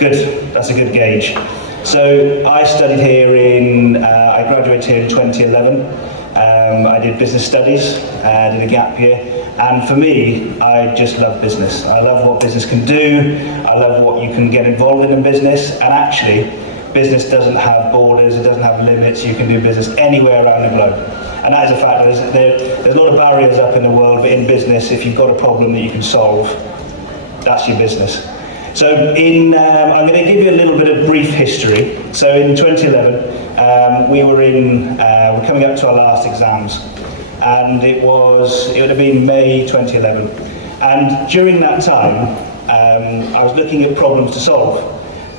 Good, that's a good gauge. So I studied here I graduated here in 2011. I did business studies, did a gap year, and for me, I just love business. I love what business can do, I love what you can get involved in business, and actually, business doesn't have borders, it doesn't have limits, you can do business anywhere around the globe. And that is a fact. There's a lot of barriers up in the world, but in business, if you've got a problem that you can solve, that's your business. So I'm going to give you a little bit of brief history. So in 2011, we're coming up to our last exams, and it would have been May 2011. And during that time, I was looking at problems to solve.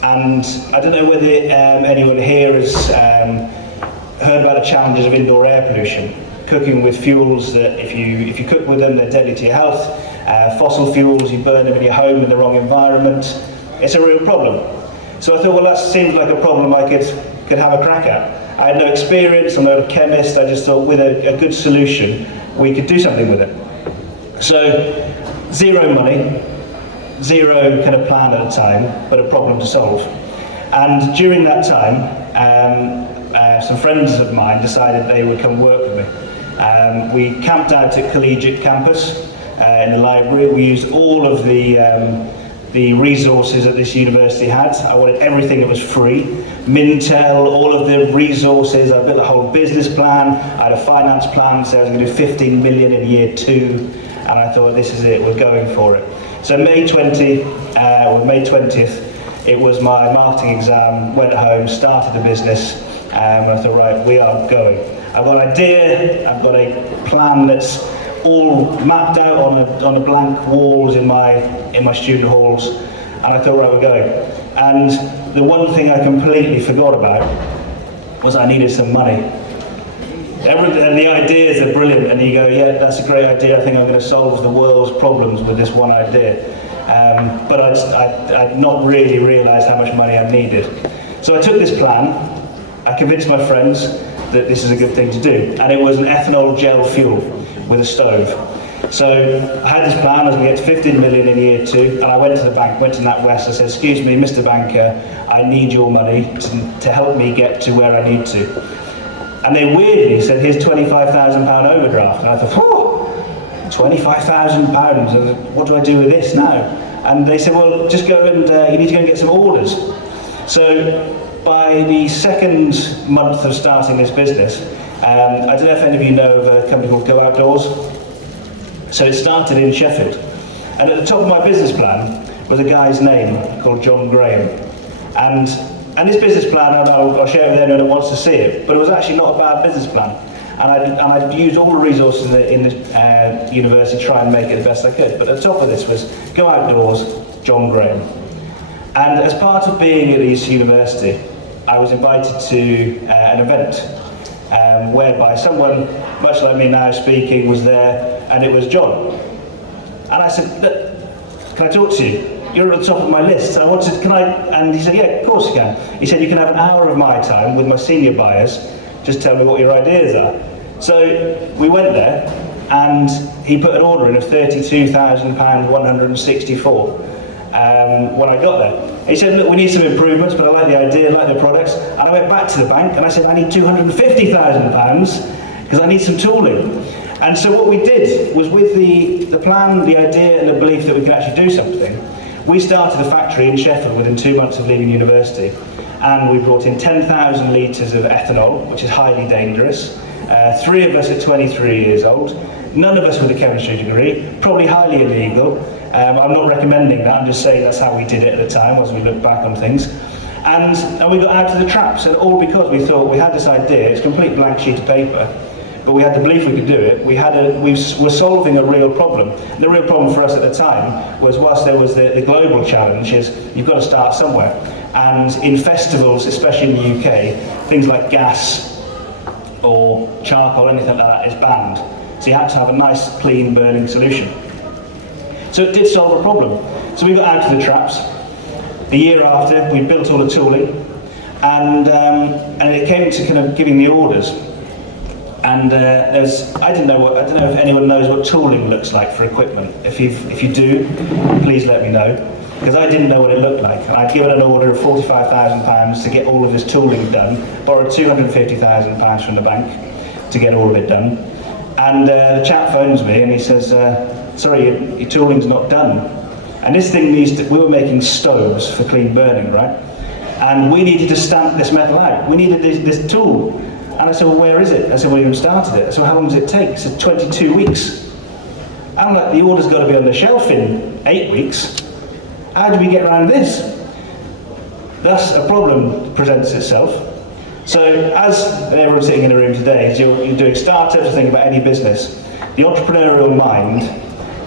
And I don't know whether anyone here has heard about the challenges of indoor air pollution, cooking with fuels that if you cook with them, they're deadly to your health. Fossil fuels, you burn them in your home in the wrong environment. It's a real problem. So I thought, well, that seems like a problem I could have a crack at. I had no experience, I'm not a chemist, I just thought with a good solution, we could do something with it. So, zero money, zero kind of plan at a time, but a problem to solve. And during that time, some friends of mine decided they would come work with me. We camped out at Collegiate Campus in the library. We used all of the resources that this university had. I wanted everything that was free. Mintel, all of the resources. I built a whole business plan. I had a finance plan, so I was going to do 15 million in year 2. And I thought, this is it, we're going for it. So May 20th, it was my marketing exam, went home, started the business, and I thought, right, we are going. I've got an idea, I've got a plan that's all mapped out on the blank walls in my student halls, and I thought, right, we're going. And the one thing I completely forgot about was I needed some money. And the ideas are brilliant, and you go, yeah, that's a great idea, I think I'm going to solve the world's problems with this one idea. But I'd not really realised how much money I needed. So I took this plan, I convinced my friends that this is a good thing to do, and it was an ethanol gel fuel with a stove. So I had this plan, I was going to get to 15 million in year 2, and I went to the bank, went to NatWest, I said, excuse me, Mr. Banker, I need your money to help me get to where I need to. And they weirdly said, here's £25,000 overdraft. And I thought, whoa, £25,000, what do I do with this now? And they said, well, just go and you need to go and get some orders. So by the second month of starting this business, I don't know if any of you know of a company called Go Outdoors. So it started in Sheffield. And at the top of my business plan was a guy's name called John Graham. And this business plan, I'll share it with anyone who wants to see it, but it was actually not a bad business plan. And I'd used all the resources in the university to try and make it the best I could. But at the top of this was Go Outdoors, John Graham. And as part of being at this university, I was invited to an event whereby someone, much like me now speaking, was there, and it was John. And I said, look, can I talk to you? You're at the top of my list. So I wanted, and he said, yeah, of course you can. He said, you can have an hour of my time with my senior buyers, just tell me what your ideas are. So we went there, and he put an order in of £32,000 164 when I got there. He said, look, we need some improvements, but I like the idea, I like the products. And I went back to the bank, and I said, I need £250,000 because I need some tooling. And so what we did was, with the plan, the idea, and the belief that we could actually do something, we started a factory in Sheffield within 2 months of leaving university, and we brought in 10,000 litres of ethanol, which is highly dangerous. 3 of us at 23 years old, none of us with a chemistry degree, probably highly illegal. I'm not recommending that, I'm just saying that's how we did it at the time as we look back on things. And we got out of the traps, and all because we thought we had this idea, it's a complete blank sheet of paper, but we had the belief we could do it. We were solving a real problem. The real problem for us at the time was, whilst there was the global challenge, is you've got to start somewhere. And in festivals, especially in the UK, things like gas or charcoal, anything like that is banned. So you had to have a nice, clean, burning solution. So it did solve a problem. So we got out of the traps. The year after, we built all the tooling, and it came to kind of giving the orders. And I don't know if anyone knows what tooling looks like for equipment. If you do, please let me know. because I didn't know what it looked like. And I'd given an order of £45,000 to get all of this tooling done, borrowed £250,000 from the bank to get all of it done. And the chap phones me and he says, sorry, your tooling's not done. And this thing we were making stoves for clean burning, right? And we needed to stamp this metal out. We needed this tool. And I said, well, where is it? I said, well, you haven't started it. I said, well, how long does it take? He said, 22 weeks. I'm like, the order's got to be on the shelf in 8 weeks. How do we get around this? Thus, a problem presents itself. So, as everyone's sitting in a room today, as you're doing startups or thinking about any business, the entrepreneurial mind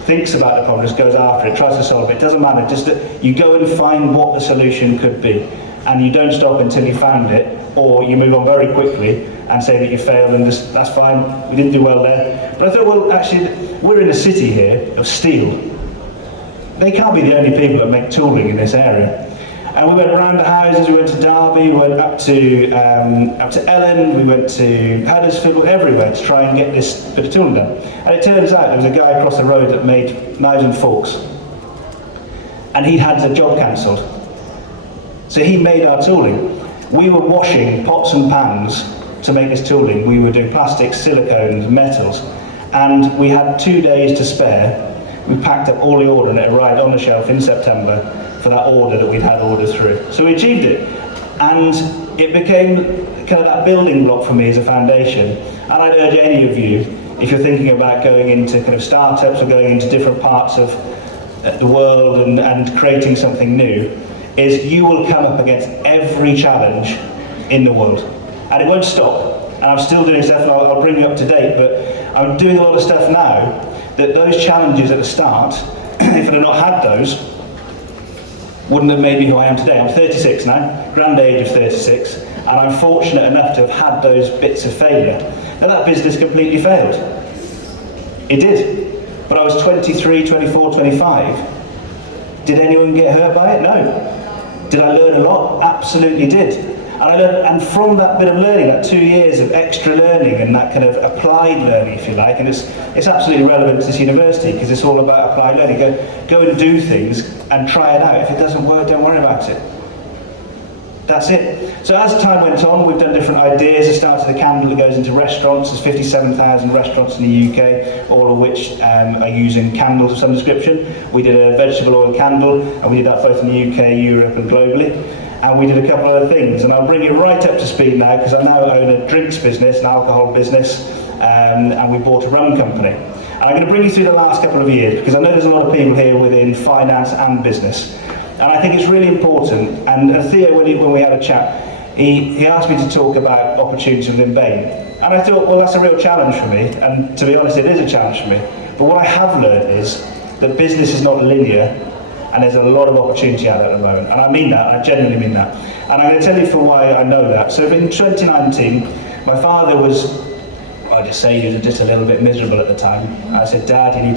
thinks about the problem, just goes after it, tries to solve it. It doesn't matter, just that you go and find what the solution could be. And you don't stop until you found it, or you move on very quickly and say that you failed and just, that's fine, we didn't do well there. But I thought, well, actually, we're in a city here of steel. They can't be the only people that make tooling in this area. And we went around the houses, we went to Derby, we went up to Ellen, we went to Huddersfield, everywhere to try and get this bit of tooling done. And it turns out there was a guy across the road that made knives and forks. And he'd had the job cancelled. So he made our tooling. We were washing pots and pans to make this tooling. We were doing plastics, silicones, metals. And we had 2 days to spare. We packed up all the order and it arrived on the shelf in September for that order that we'd had ordered through. So we achieved it. And it became kind of that building block for me as a foundation. And I'd urge any of you, if you're thinking about going into kind of startups or going into different parts of the world and creating something new, is you will come up against every challenge in the world. And it won't stop. And I'm still doing stuff, and I'll bring you up to date, but I'm doing a lot of stuff now that those challenges at the start, if I'd not had those, wouldn't have made me who I am today. I'm 36 now, grand age of 36, and I'm fortunate enough to have had those bits of failure. Now that business completely failed. It did. But I was 23, 24, 25. Did anyone get hurt by it? No. Did I learn a lot? Absolutely did. And from that bit of learning, that 2 years of extra learning and that kind of applied learning, if you like, and it's absolutely relevant to this university because it's all about applied learning. Go and do things and try it out. If it doesn't work, don't worry about it. That's it. So as time went on, we've done different ideas. I started a candle that goes into restaurants. There's 57,000 restaurants in the UK, all of which are using candles of some description. We did a vegetable oil candle, and we did that both in the UK, Europe, and globally. And we did a couple of other things, and I'll bring you right up to speed now because I now own a drinks business, an alcohol business, and we bought a rum company. And I'm going to bring you through the last couple of years because I know there's a lot of people here within finance and business. And I think it's really important, and Theo, when we had a chat, he asked me to talk about opportunities within Bain. And I thought, well, that's a real challenge for me, and to be honest, it is a challenge for me. But what I have learned is that business is not linear, and there's a lot of opportunity out there at the moment. And I mean that, I genuinely mean that. And I'm going to tell you for why I know that. So in 2019, my father was, I'll just say he was just a little bit miserable at the time. I said, Dad, I need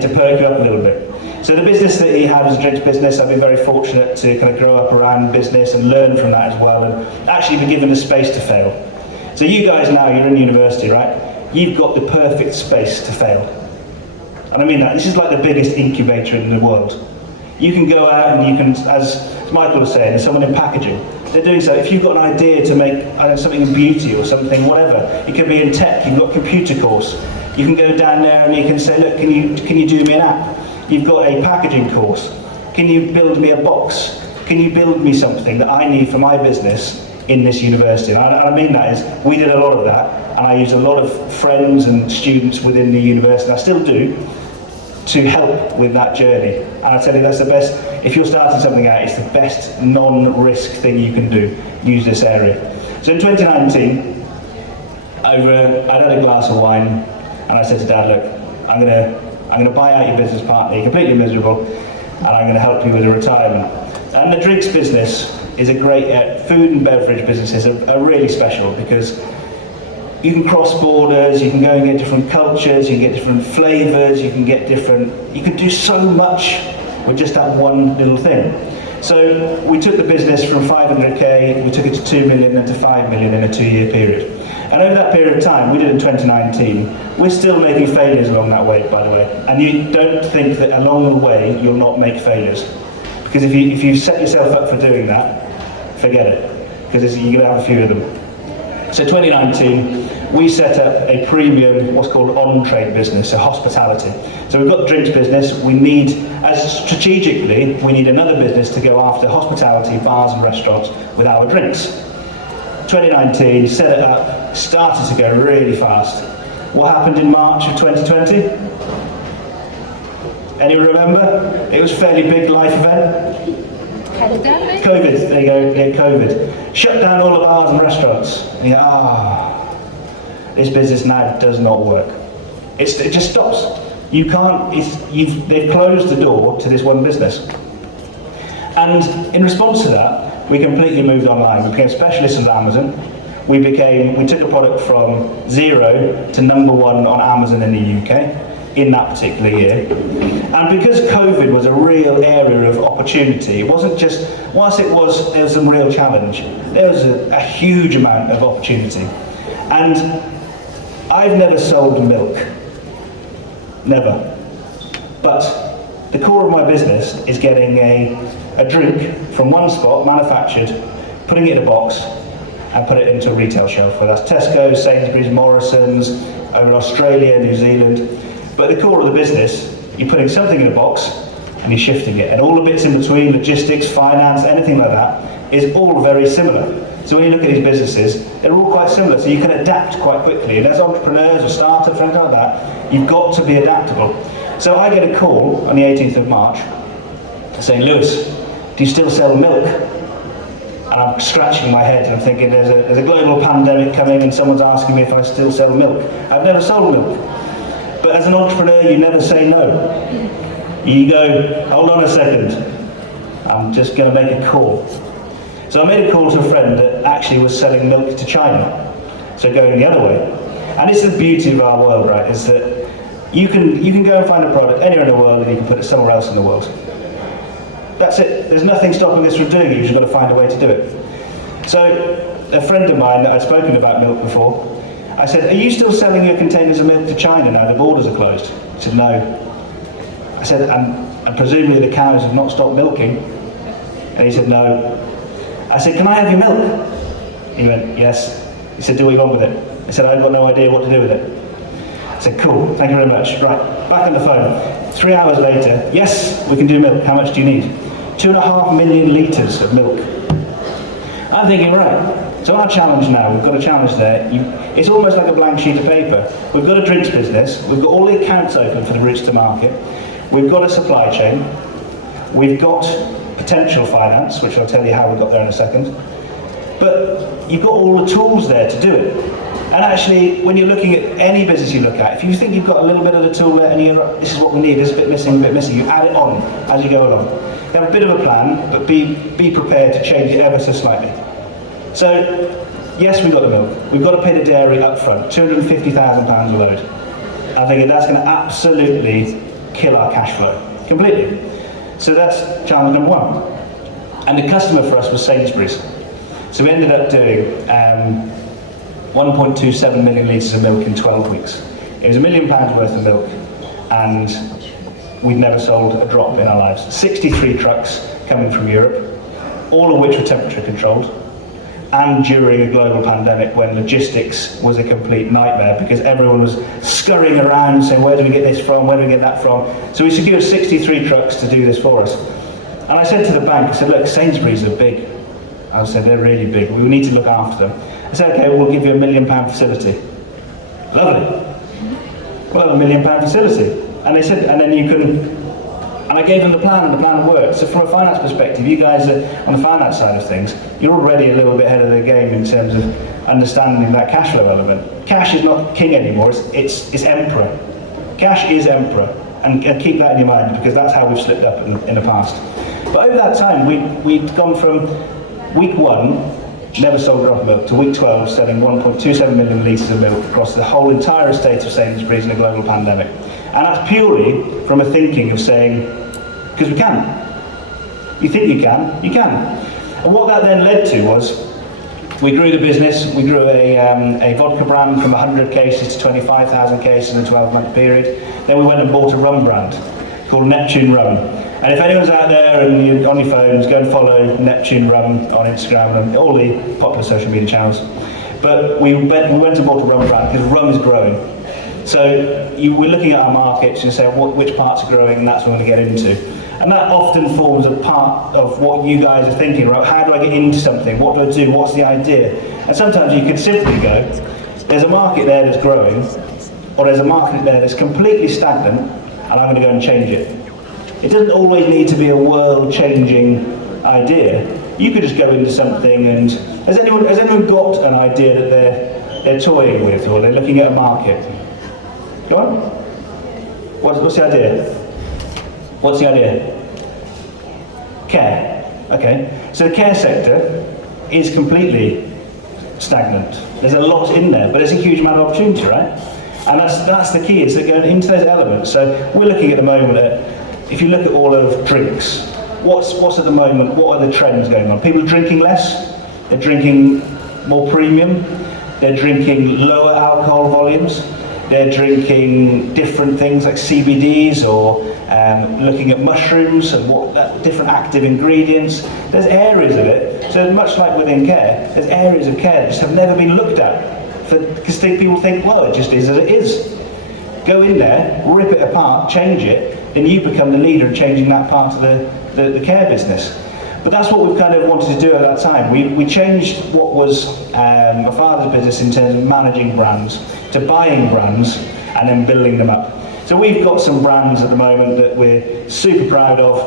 to perk you up a little bit. So the business that he had was a drinks business. I've been very fortunate to kind of grow up around business and learn from that as well, and actually be given the space to fail. So you guys now, you're in university, right? You've got the perfect space to fail. And I mean that, this is like the biggest incubator in the world. You can go out and you can, as Michael was saying, there's someone in packaging. They're doing so. If you've got an idea to make something in beauty or something, whatever, it could be in tech, you've got a computer course. You can go down there and you can say, look, can you do me an app? You've got a packaging course. Can you build me a box? Can you build me something that I need for my business in this university? And I mean that is, we did a lot of that, and I used a lot of friends and students within the university, I still do, to help with that journey. And I tell you, that's the best, if you're starting something out, it's the best non-risk thing you can do, use this area. So in 2019, I'd had a glass of wine, and I said to Dad, look, I'm going to buy out your business partner, you're completely miserable, and I'm going to help you with a retirement. And the drinks business is a great, food and beverage businesses are really special because you can cross borders, you can go and get different cultures, you can get different flavours, you can do so much with just that one little thing. So we took the business from 500k, we took it to 2 million, then to 5 million in a 2-year period. And over that period of time, we did in 2019, we're still making failures along that way, by the way. And you don't think that along the way, you'll not make failures. Because if you set yourself up for doing that, forget it, because you're going to have a few of them. So 2019, we set up a premium, what's called on-trade business, so hospitality. So we've got the drinks business, we need, strategically, we need another business to go after hospitality, bars and restaurants with our drinks. 2019, set it up, started to go really fast. What happened in March of 2020? Anyone remember? It was a fairly big life event. Pandemic? COVID, there you go, yeah, COVID. Shut down all the bars and restaurants. And this business now does not work. It just stops. You can't, they've closed the door to this one business. And in response to that, we completely moved online. We became specialists on Amazon. We took a product from 0 to #1 on Amazon in the UK in that particular year. And because COVID was a real area of opportunity, it wasn't just, whilst there was some real challenge, there was a huge amount of opportunity. And I've never sold milk, never. But the core of my business is getting a drink from one spot, manufactured, putting it in a box, and put it into a retail shelf, whether that's Tesco, Sainsbury's, Morrison's, over in Australia, New Zealand. But the core of the business, you're putting something in a box and you're shifting it. And all the bits in between, logistics, finance, anything like that, is all very similar. So when you look at these businesses, they're all quite similar, so you can adapt quite quickly. And as entrepreneurs or startups or anything like that, you've got to be adaptable. So I get a call on the 18th of March saying, Lewis, do you still sell milk? And I'm scratching my head and I'm thinking there's a global pandemic coming and someone's asking me if I still sell milk. I've never sold milk. But as an entrepreneur, you never say no. You go, hold on a second, I'm just going to make a call. So I made a call to a friend that actually was selling milk to China, so going the other way. And this is the beauty of our world, right, is that you can go and find a product anywhere in the world and you can put it somewhere else in the world. That's it. There's nothing stopping us from doing it, you've just got to find a way to do it. So a friend of mine that I'd spoken about milk before, I said, are you still selling your containers of milk to China now the borders are closed? He said, no. I said, and presumably the cows have not stopped milking? And he said, no. I said, can I have your milk? He went, yes. He said, do what you want with it. I said, I've got no idea what to do with it. I said, cool, thank you very much. Right, back on the phone. 3 hours later, yes, we can do milk. How much do you need? 2.5 million litres of milk. I'm thinking, right, so our challenge now, we've got a challenge there. It's almost like a blank sheet of paper. We've got a drinks business, we've got all the accounts open for the routes to market, we've got a supply chain, we've got potential finance, which I'll tell you how we got there in a second, but you've got all the tools there to do it. And actually, when you're looking at any business you look at, if you think you've got a little bit of the tool there and this is what we need, there's a bit missing, you add it on as you go along. You have a bit of a plan, but be prepared to change it ever so slightly. So, yes, we've got the milk. We've got to pay the dairy up front, £250,000 a load. I think that's going to absolutely kill our cash flow, completely. So that's challenge number one. And the customer for us was Sainsbury's. So we ended up doing 1.27 million litres of milk in 12 weeks. It was £1 million worth of milk, and we'd never sold a drop in our lives. 63 trucks coming from Europe, all of which were temperature controlled, and during a global pandemic when logistics was a complete nightmare because everyone was scurrying around saying, where do we get this from, where do we get that from? So we secured 63 trucks to do this for us. And I said to the bank, I said, look, Sainsbury's are big. I said, they're really big, we need to look after them. I said, okay, we'll give you £1 million facility. Lovely. Well, £1 million facility. And they said, and then you can, and I gave them the plan, and the plan worked. So from a finance perspective, you guys are, on the finance side of things, you're already a little bit ahead of the game in terms of understanding that cash flow element. Cash is not king anymore, it's emperor. Cash is emperor, and keep that in your mind, because that's how we've slipped up in the past. But over that time, we'd gone from week 1, never sold a drop of milk, to week 12, selling 1.27 million litres of milk across the whole entire estate of Sainsbury's in a global pandemic. And that's purely from a thinking of saying, because we can. You think you can, you can. And what that then led to was, we grew the business, we grew a vodka brand from 100 cases to 25,000 cases in a 12-month period. Then we went and bought a rum brand called Neptune Rum. And if anyone's out there and you're on your phones, go and follow Neptune Rum on Instagram and all the popular social media channels. But we went and bought a rum brand because rum is growing. So we're looking at our markets and saying which parts are growing, and that's what we're going to get into. And that often forms a part of what you guys are thinking about. How do I get into something? What do I do? What's the idea? And sometimes you could simply go, there's a market there that's growing, or there's a market there that's completely stagnant, and I'm going to go and change it. It doesn't always need to be a world-changing idea. You could just go into something and... Has anyone got an idea that they're toying with, or they're looking at a market? Go on. What's the idea? What's the idea? Care. Okay. So the care sector is completely stagnant. There's a lot in there, but there's a huge amount of opportunity, right? And that's the key, is that going into those elements. So we're looking at the moment at, if you look at all of drinks, what's at the moment, what are the trends going on? People are drinking less, they're drinking more premium, they're drinking lower alcohol volumes, they're drinking different things like CBDs, or looking at mushrooms and different active ingredients. There's areas of it, so much like within care, there's areas of care that just have never been looked at, because people think, well, it just is as it is. Go in there, rip it apart, change it, then you become the leader in changing that part of the care business. But that's what we've kind of wanted to do at that time. We changed what was my father's business in terms of managing brands to buying brands and then building them up. So we've got some brands at the moment that we're super proud of.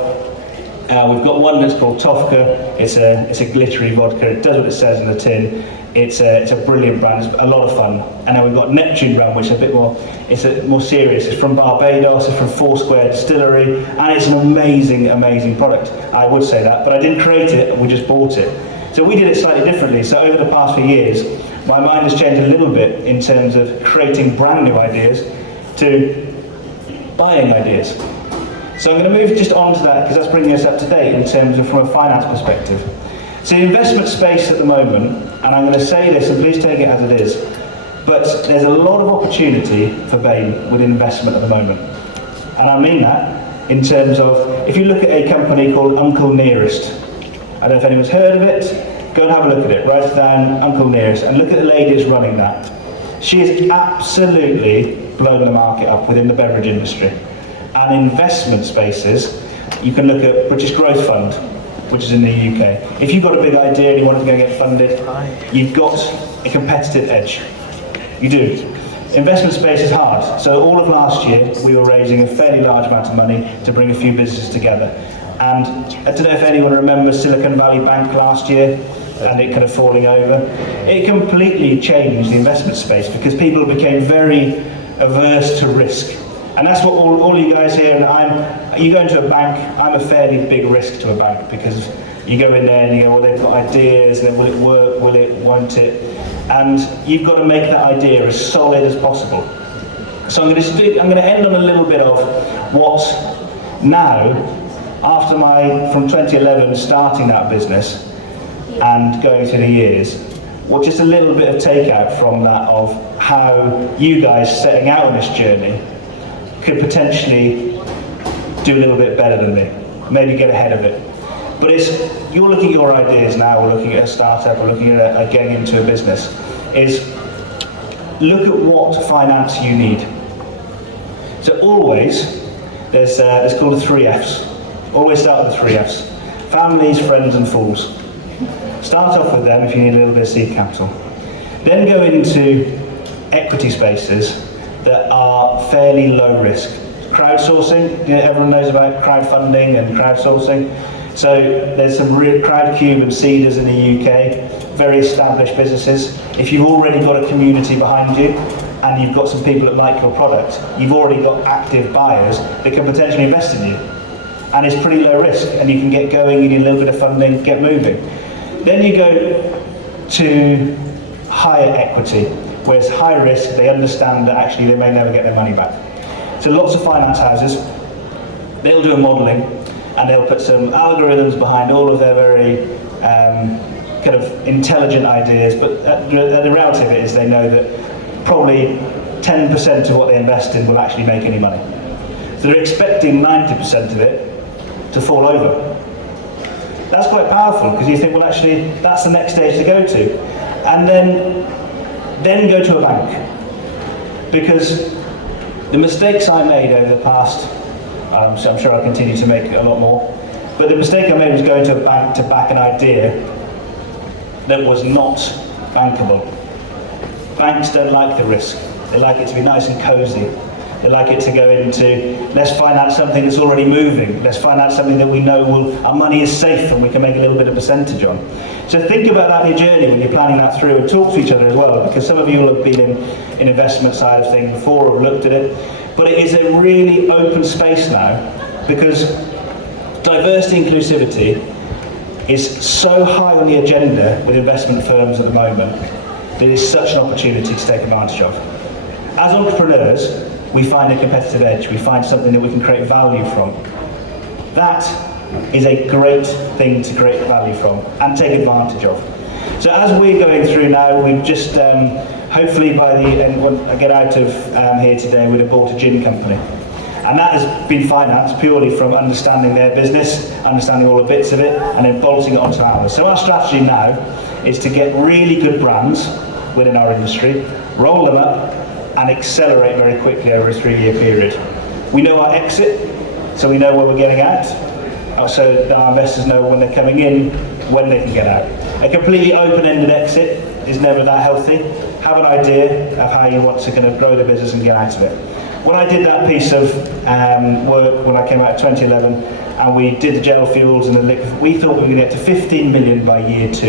We've got one that's called Tofka. It's a glittery vodka. It does what it says in the tin. It's a brilliant brand. It's a lot of fun. And then we've got Neptune Rum, which is a bit more, more serious. It's from Barbados. It's from Foursquare Distillery, and it's an amazing, amazing product. I would say that, but I didn't create it. We just bought it. So we did it slightly differently. So over the past few years, my mind has changed a little bit in terms of creating brand new ideas to buying ideas. So I'm going to move just on to that, because that's bringing us up to date in terms of from a finance perspective. So the investment space at the moment, and I'm going to say this, and please take it as it is, but there's a lot of opportunity for Bain with investment at the moment. And I mean that in terms of, if you look at a company called Uncle Nearest, I don't know if anyone's heard of it, go and have a look at it, write it down, Uncle Nearest, and look at the lady who's running that. She has absolutely blown the market up within the beverage industry. And investment spaces, you can look at British Growth Fund, which is in the UK. If you've got a big idea and you want to go get funded, you've got a competitive edge. You do. Investment space is hard. So all of last year, we were raising a fairly large amount of money to bring a few businesses together. And I don't know if anyone remembers Silicon Valley Bank last year, and it kind of falling over. It completely changed the investment space because people became very averse to risk. And that's what all you guys here, and you go into a bank, I'm a fairly big risk to a bank, because you go in there and you go, well, they've got ideas, and then will it work, will it, won't it? And you've got to make that idea as solid as possible. So I'm going to end on a little bit of what now, after from 2011 starting that business and going through the years, well, just a little bit of takeout from that of how you guys setting out on this journey could potentially do a little bit better than me, maybe get ahead of it. But you're looking at your ideas now, or looking at a startup, or looking at getting into a business, is look at what finance you need. So always, there's called the 3 Fs. Always start with the 3 Fs. Families, friends and fools. Start off with them if you need a little bit of seed capital. Then go into equity spaces that are fairly low risk. Crowdsourcing, everyone knows about crowdfunding and crowdsourcing. So there's some real Crowdcube and Seeders in the UK, very established businesses. If you've already got a community behind you and you've got some people that like your product, you've already got active buyers that can potentially invest in you. And it's pretty low risk, and you can get going, you need a little bit of funding, get moving. Then you go to higher equity, where it's high risk, they understand that actually they may never get their money back. So lots of finance houses, they'll do a modelling, and they'll put some algorithms behind all of their very kind of intelligent ideas, but the reality of it is they know that probably 10% of what they invest in will actually make any money. So they're expecting 90% of it to fall over. That's quite powerful, because you think, well, actually, that's the next stage to go to. And then go to a bank. Because the mistakes I made over the past, so I'm sure I'll continue to make a lot more, but the mistake I made was going to a bank to back an idea that was not bankable. Banks don't like the risk. They like it to be nice and cozy. They like it to go into, let's finance something that's already moving. Let's finance something that we know our money is safe and we can make a little bit of percentage on. So think about that in your journey when you're planning that through, and talk to each other as well, because some of you will have been in investment side of things before or looked at it. But it is a really open space now, because diversity and inclusivity is so high on the agenda with investment firms at the moment. There is such an opportunity to take advantage of. As entrepreneurs, we find a competitive edge, we find something that we can create value from. That is a great thing to create value from and take advantage of. So as we're going through now, we've just, hopefully by the end, when I get out of here today, we'd have bought a gin company. And that has been financed purely from understanding their business, understanding all the bits of it, and then bolting it onto ours. So our strategy now is to get really good brands within our industry, roll them up, and accelerate very quickly over a 3-year period. We know our exit, so we know when we're getting out, so that our investors know when they're coming in, when they can get out. A completely open-ended exit is never that healthy. Have an idea of how you want to kind of grow the business and get out of it. When I did that piece of work when I came out in 2011, and we did the gel fuels and the liquid, we thought we were going to get to 15 million by year 2.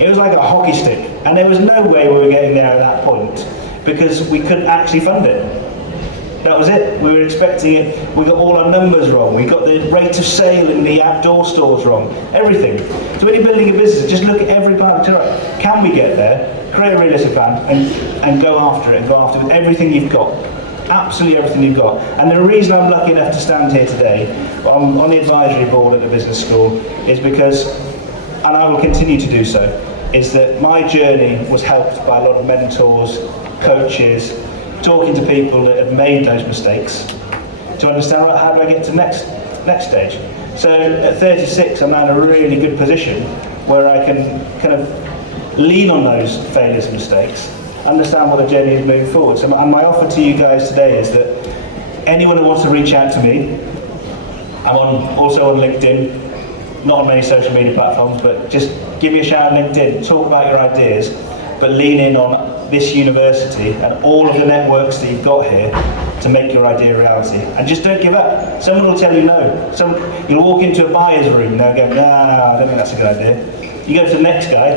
It was like a hockey stick, and there was no way we were getting there at that point, because we couldn't actually fund it. That was it. We were expecting it. We got all our numbers wrong. We got the rate of sale in the outdoor stores wrong. Everything. So when you're building a business, just look at every plan. Can we get there? Create a realistic plan and go after it. And go after it with everything you've got. Absolutely everything you've got. And the reason I'm lucky enough to stand here today, on the advisory board at the business school, is because, and I will continue to do so, is that my journey was helped by a lot of mentors, coaches, talking to people that have made those mistakes to understand, right, how do I get to next stage. So at 36, I'm now in a really good position where I can kind of lean on those failures and mistakes, understand what the journey is moving forward. So, and my offer to you guys today is that anyone who wants to reach out to me, I'm also on LinkedIn, not on many social media platforms, but just give me a shout on LinkedIn, talk about your ideas, but lean in on this university and all of the networks that you've got here to make your idea a reality. And just don't give up. Someone will tell you no. You'll walk into a buyer's room and they'll go, no, I don't think that's a good idea. You go to the next guy,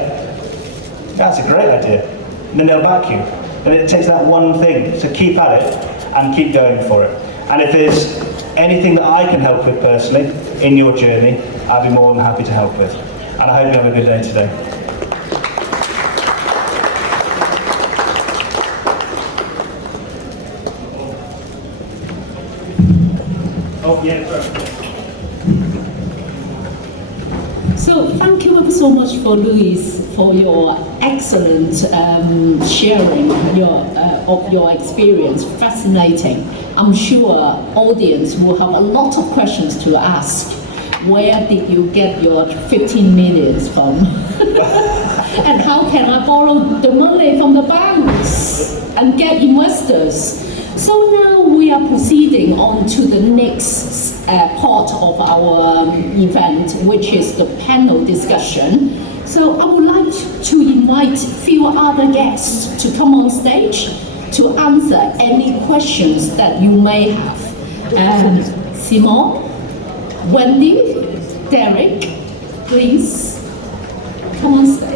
that's a great idea. And then they'll back you. And it takes that one thing, so keep at it and keep going for it. And if there's anything that I can help with personally in your journey, I'll be more than happy to help with. And I hope you have a good day today. So thank you ever so much for Louis for your excellent sharing of your experience. Fascinating. I'm sure audience will have a lot of questions to ask. Where did you get your 15 millions from? And how can I borrow the money from the banks and get investors? So now we are proceeding on to the next part of our event, which is the panel discussion. So I would like to invite a few other guests to come on stage to answer any questions that you may have. Simon, Wendy, Derek, please come on stage.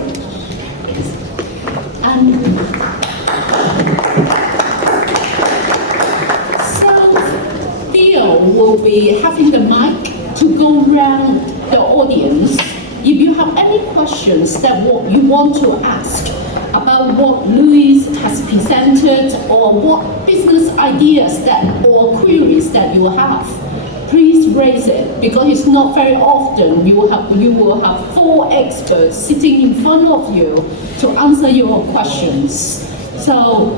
Will be having the mic to go around the audience. If you have any questions that you want to ask about what Louis has presented, or what business ideas or queries that you have, please raise it, because it's not very often you will have 4 experts sitting in front of you to answer your questions. So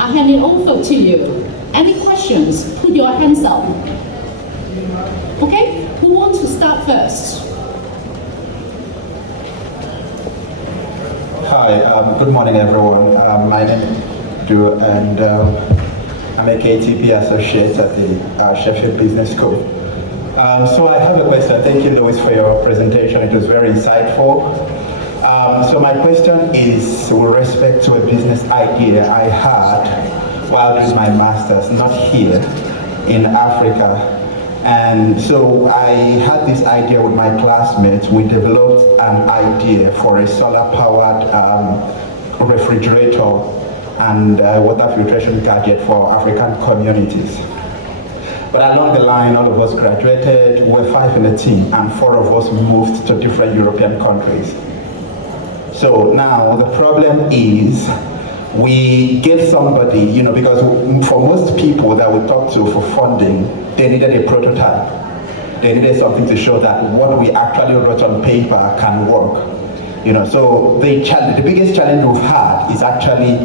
I hand it over to you. Any questions? Put your hands up. Okay, who wants to start first? Hi, good morning everyone. My name is Drew and I'm a KTP associate at the Sheffield Business School. So I have a question. Thank you, Louis, for your presentation. It was very insightful. So my question is with respect to a business idea I had while doing my master's, not here, in Africa. And so I had this idea with my classmates. We developed an idea for a solar-powered refrigerator and water filtration gadget for African communities. But along the line, all of us graduated. We were 5 in the team, and 4 of us moved to different European countries. So now the problem is we get somebody, you know, because for most people that we talk to for funding, they needed a prototype. They needed something to show that what we actually wrote on paper can work. You know, so the biggest challenge we've had is actually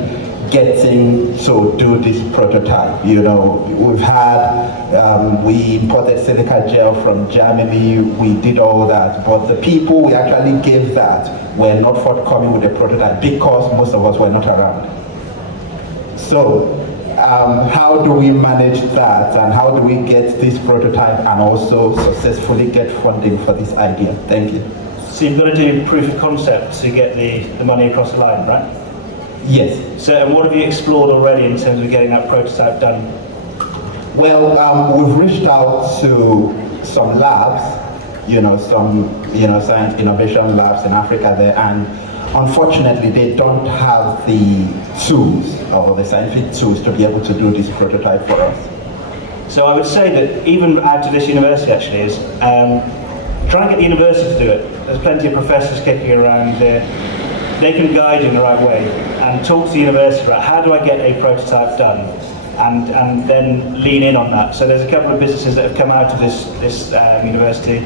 getting to do this prototype. You know, we've had, we imported silica gel from Germany, we did all that, but the people we actually gave that were not forthcoming with the prototype because most of us were not around. So, how do we manage that, and how do we get this prototype and also successfully get funding for this idea? Thank you. So you've got to do proof of concept to get the money across the line, right? Yes. So, and what have you explored already in terms of getting that prototype done? Well, we've reached out to some labs, science innovation labs in Africa there, and unfortunately they don't have the tools or the scientific tools to be able to do this prototype for us. So I would say that even out of this university actually is, try and get the university to do it. There's plenty of professors kicking around there. They can guide you in the right way and talk to the university about how do I get a prototype done, and then lean in on that. So there's a couple of businesses that have come out of this university,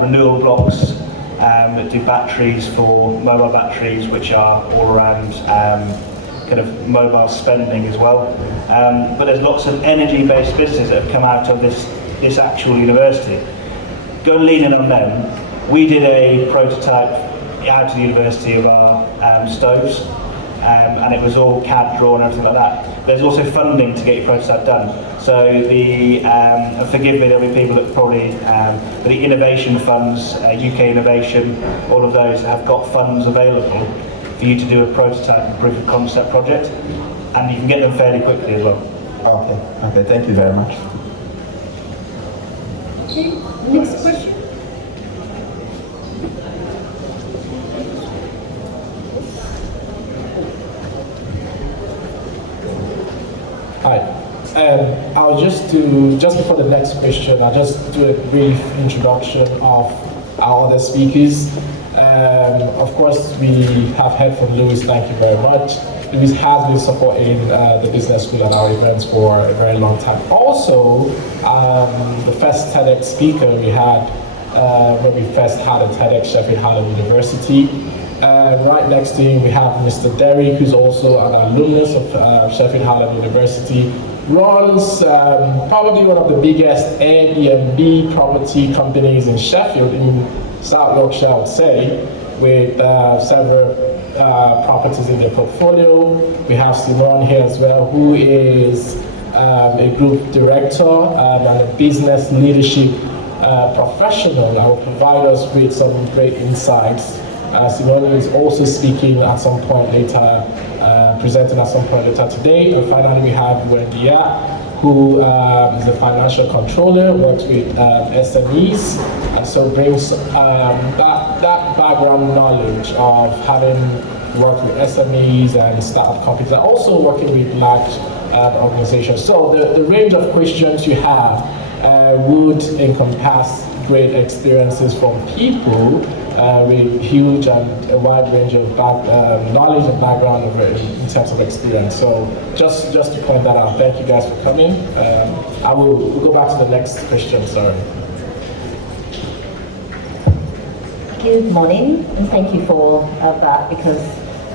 renewal blocks that do batteries for mobile batteries, which are all around kind of mobile spending as well. But there's lots of energy-based businesses that have come out of this actual university. Go and lean in on them. We did a prototype out of the university of our stoves, and it was all CAD drawn and everything like that. There's also funding to get your prototype done. So forgive me, there'll be people that probably, the innovation funds, UK Innovation, all of those have got funds available for you to do a prototype and proof of concept project, and you can get them fairly quickly as well. Okay, thank you very much. Okay, next question. Hi. I'll just before the next question, I'll just do a brief introduction of our other speakers. Of course, we have heard from Louis, thank you very much. Louis has been supporting the business school at our events for a very long time. Also, the first TEDx speaker we had when we first had a TEDx Sheffield Harlem University. Right next to him we have Mr. Derrick, who's also an alumnus of Sheffield Harlem University. Runs probably one of the biggest Airbnb property companies in Sheffield, in South Yorkshire, I would say, with several properties in their portfolio. We have Simone here as well, who is a group director and a business leadership professional. I will provide us with some great insights. Simone is also speaking at some point later, presenting at some point later today. And finally, we have Wendia, who is the financial controller, works with SMEs, and so brings that background knowledge of having worked with SMEs and startup companies, and also working with large organizations. So the range of questions you have would encompass great experiences from people with huge and a wide range of knowledge and background in terms of experience. So just to point that out, thank you guys for coming. We'll go back to the next question, sorry. Good morning, and thank you for that, because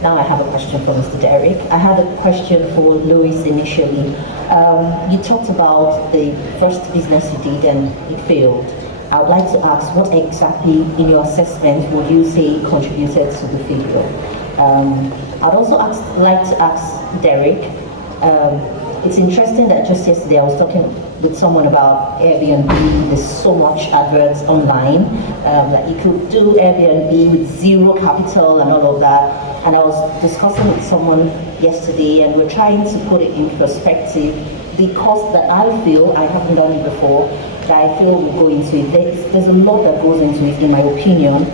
now I have a question for Mr. Derek. I had a question for Louis initially. You talked about the first business you did and it failed. I would like to ask, what exactly in your assessment would you say contributed to the failure? I'd also like to ask Derek, it's interesting that just yesterday I was talking with someone about Airbnb. There's so much adverts online that you could do Airbnb with zero capital and all of that. And I was discussing with someone yesterday and we're trying to put it in perspective. The cost that I feel, I haven't done it before, that I feel will go into it. There's a lot that goes into it in my opinion.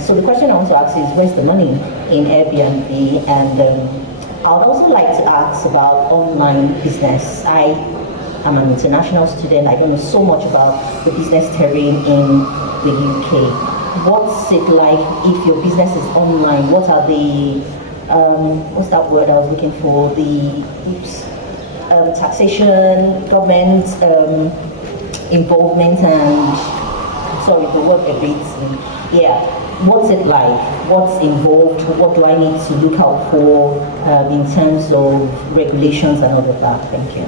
So the question I want to ask is, where's the money in Airbnb? And I would also like to ask about online business. I'm an international student. I don't know so much about the business terrain in the UK. What's it like if your business is online? What are the, what's that word I was looking for? Taxation, government involvement, and sorry, the word abates me. Yeah, what's it like? What's involved? What do I need to look out for in terms of regulations and all of that? Thank you.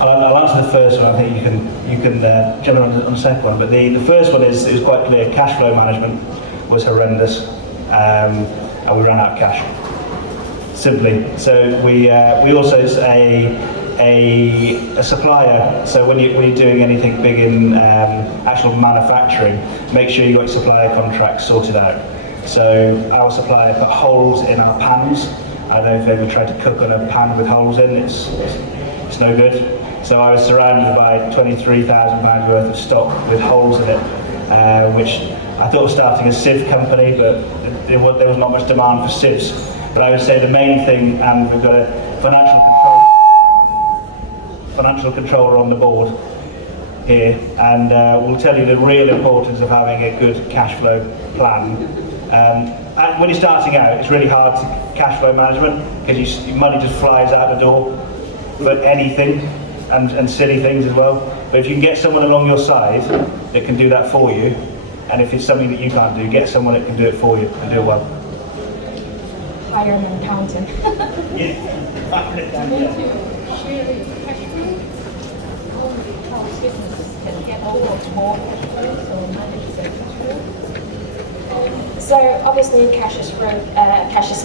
I'll answer the first one. I think you can jump in on the second one. But the first one is quite clear. Cash flow management was horrendous, and we ran out of cash. Simply. So we also a supplier. So when you're doing anything big in actual manufacturing, make sure you got your supplier contracts sorted out. So our supplier put holes in our pans. I don't know if you've ever tried to cook on a pan with holes in. It's no good. So I was surrounded by £23,000 worth of stock with holes in it, which I thought was starting a sieve company, but there was not much demand for sieves. But I would say the main thing, and we've got a financial controller on the board here, and we'll tell you the real importance of having a good cash flow plan. When you're starting out, it's really hard to cash flow management because your money just flies out the door for anything. And silly things as well. But if you can get someone along your side that can do that for you, and if it's something that you can't do, get someone that can do it for you and do it well. Hire an accountant. So obviously cash is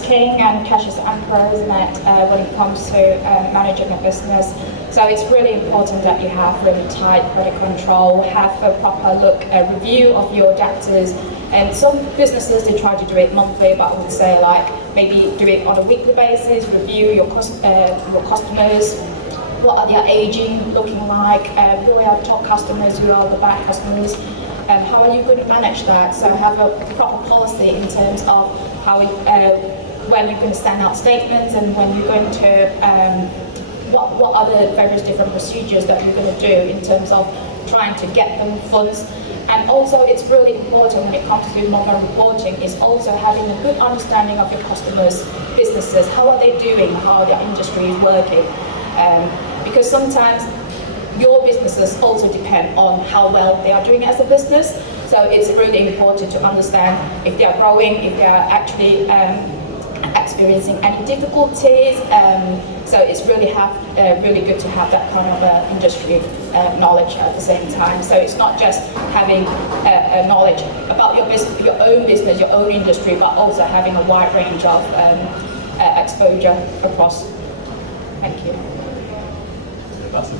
king and cash is emperor, isn't it, when it comes to managing a business. So it's really important that you have really tight credit control, have a proper review of your debtors. And some businesses, they try to do it monthly, but I would say like maybe do it on a weekly basis, review your customers, what are their aging looking like, who are your top customers, who are the bad customers. How are you going to manage that? So have a proper policy in terms of how when you're going to send out statements and when you're going to what are the various different procedures that you're going to do in terms of trying to get them funds. And also it's really important when it comes to normal reporting is also having a good understanding of your customers' businesses. How are they doing? How their industry is working? Because sometimes your businesses also depend on how well they are doing as a business. So it's really important to understand if they are growing, if they are actually experiencing any difficulties. So it's really good to have that kind of industry knowledge at the same time. So it's not just having a knowledge about your own business, your own industry, but also having a wide range of exposure across. Thank you. That's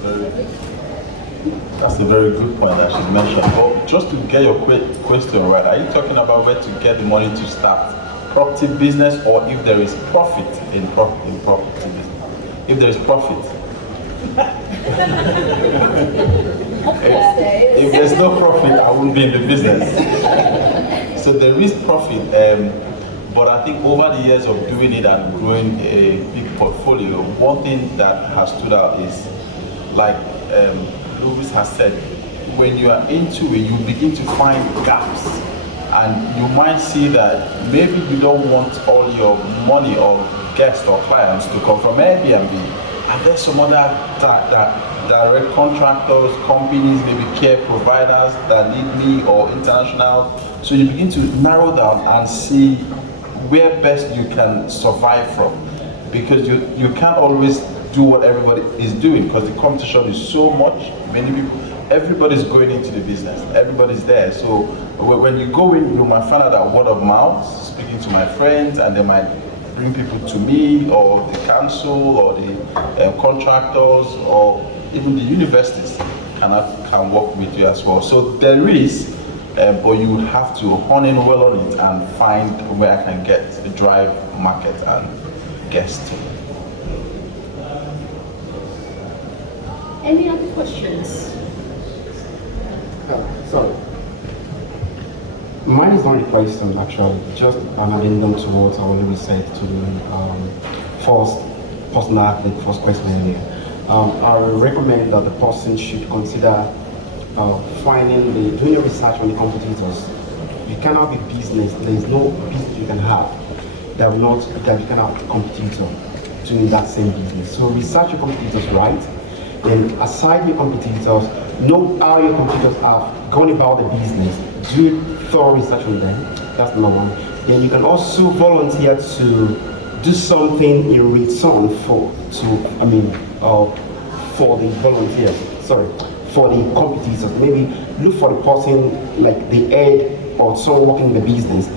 a very good point that she's mentioned. But just to get your question right, are you talking about where to get the money to start property business, or if there is profit in property business? If there is profit. if there's no profit, I wouldn't be in the business. So there is profit, but I think over the years of doing it and growing a big portfolio, one thing that has stood out is, like Louis has said, when you are into it, you begin to find gaps. And you might see that maybe you don't want all your money or guests or clients to come from Airbnb. And there's some other direct contractors, companies, maybe care providers that need me, or international. So you begin to narrow down and see where best you can survive from, because you can't always do what everybody is doing because the competition is so much. Many people, everybody's going into the business, everybody's there. So when you go in, you might find out that word of mouth, speaking to my friends, and they might bring people to me, or the council, or the contractors, or even the universities can work with you as well. So there is, but you have to hone in well on it and find where I can drive market and guests. Any other questions? Sorry. Mine is not a question, actually, just an addendum to what I already said to the first question earlier. I recommend that the person should consider doing your research on the competitors. You cannot be business, there is no business you can have that you can have a competitor doing that same business. So research your competitors right, then aside your competitors, know how your competitors have gone about the business, do thorough research on them, that's number one. Then you can also volunteer to do something in return for the volunteers, for the competitors. Maybe look for the person, like the head or someone working in the business.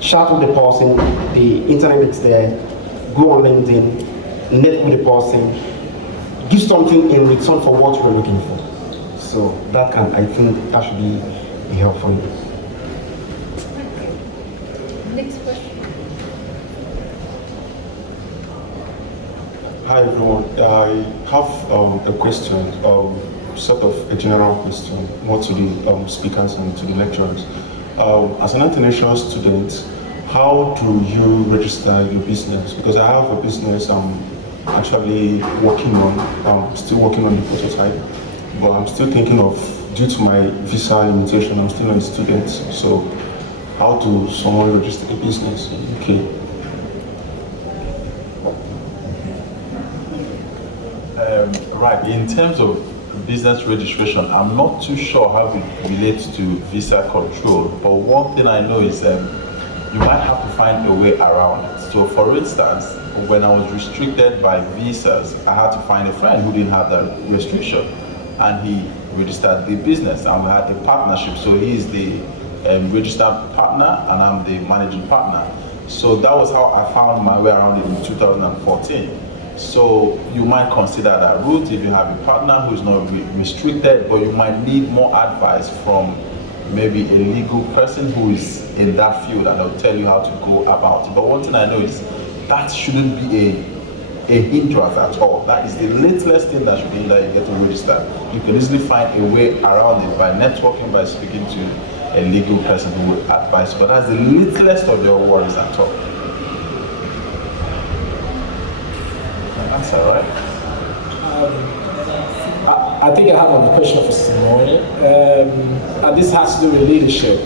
Chat with the person, the internet is there, go on LinkedIn, net with the person, give something in return for what you're looking for. So I think that should be helpful. Next question. Hi everyone, I have a question, sort of a general question, more to the speakers and to the lecturers. As an international student, how do you register your business? Because I have a business I'm actually working on, still working on the prototype, but I'm still thinking of, due to my visa limitation, I'm still a student, so how do someone register a business in the UK? Right, in terms of business registration, I'm not too sure how it relates to visa control, but one thing I know is you might have to find a way around it. So for instance, when I was restricted by visas, I had to find a friend who didn't have that restriction, and he registered the business, and we had a partnership. So he's the registered partner and I'm the managing partner. So that was how I found my way around it in 2014. So you might consider that route if you have a partner who is not restricted, but you might need more advice from maybe a legal person who is in that field, and they'll tell you how to go about it. But one thing I know is that shouldn't be a hindrance at all. That is the littlest thing that should be that you get to register. You can easily find a way around it by networking, by speaking to a legal person who will advise. But that's the littlest of your worries at all. That's all right. I think I have a question for Simone, and this has to do with leadership.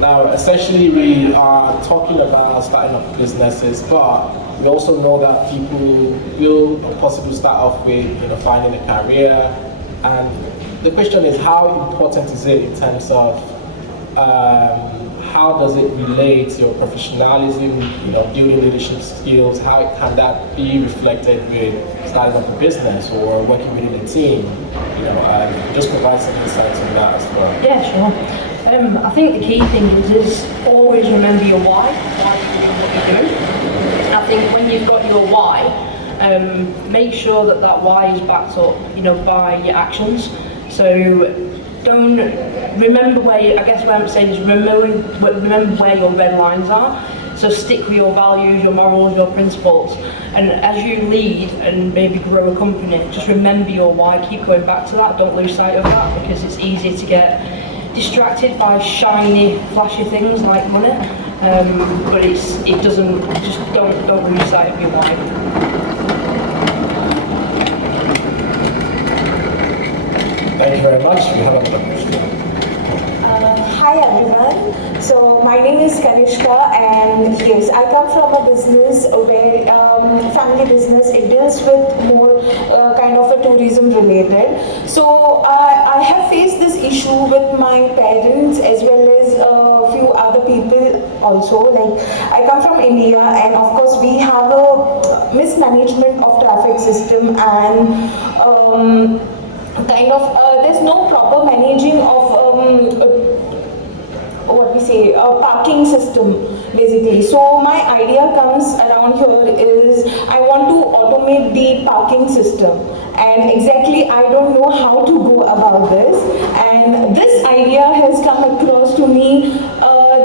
Now, essentially, we are talking about starting up businesses, but we also know that people will possibly start off with finding a career. And the question is, how important is it in terms of how does it relate to your professionalism, building leadership skills? How can that be reflected with starting up a business or working within a team? Just provide some insights on that as well. Yeah, sure. I think the key thing is always remember your why you're doing what you're doing. I think when you've got your why, make sure that why is backed up, by your actions. So don't remember where I'm saying is remember where your red lines are. So stick with your values, your morals, your principles. And as you lead and maybe grow a company, just remember your why, keep going back to that, don't lose sight of that, because it's easy to get distracted by shiny, flashy things like money. But it doesn't, just don't lose sight of your why. Thank you very much. We have another question. Hi Hi everyone. So my name is Kanishka, and yes, I come from a business where family business. It deals with more kind of a tourism related. So I have faced this issue with my parents as well as a few other people also. Like I come from India, and of course we have a mismanagement of traffic system and kind of there's no proper managing of what we say, a parking system basically. So my idea comes around here is I want to automate the parking system, and exactly I don't know how to go about this, and this idea has come across to me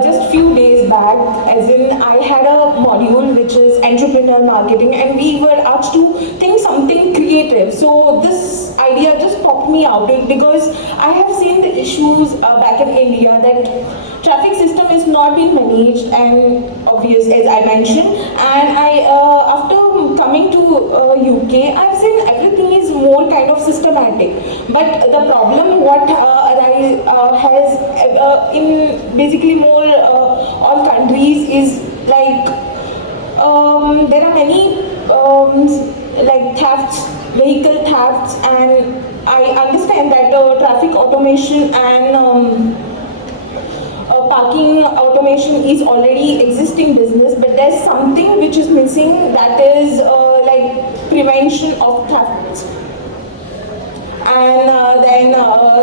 just few days back, as in I had a module which is entrepreneur marketing, and we were asked to think something creative. So this idea just popped me out because I have seen the issues back in India that traffic system is not being managed and obvious as I mentioned, and I after coming to UK I've seen everything is more kind of systematic, but the problem what has in basically more all countries is like there are many like thefts, vehicle thefts, and I understand that traffic automation and parking automation is already existing business, but there's something which is missing, that is like prevention of theft. And then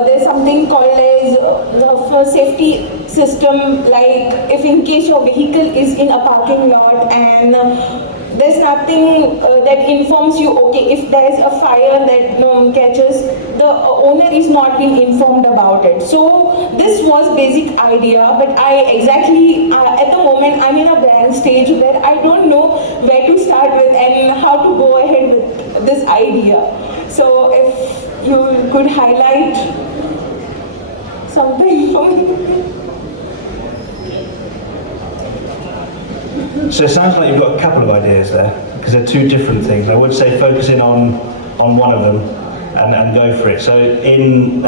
there's something called as the safety system, like if in case your vehicle is in a parking lot and there's nothing that informs you, okay, if there's a fire that catches, the owner is not being informed about it. So this was basic idea, but I exactly, at the moment, I'm in a blank stage where I don't know where to start with and how to go ahead with this idea. So if you could highlight something for me. So it sounds like you've got a couple of ideas there, because they're two different things. I would say focus in on one of them and go for it. So in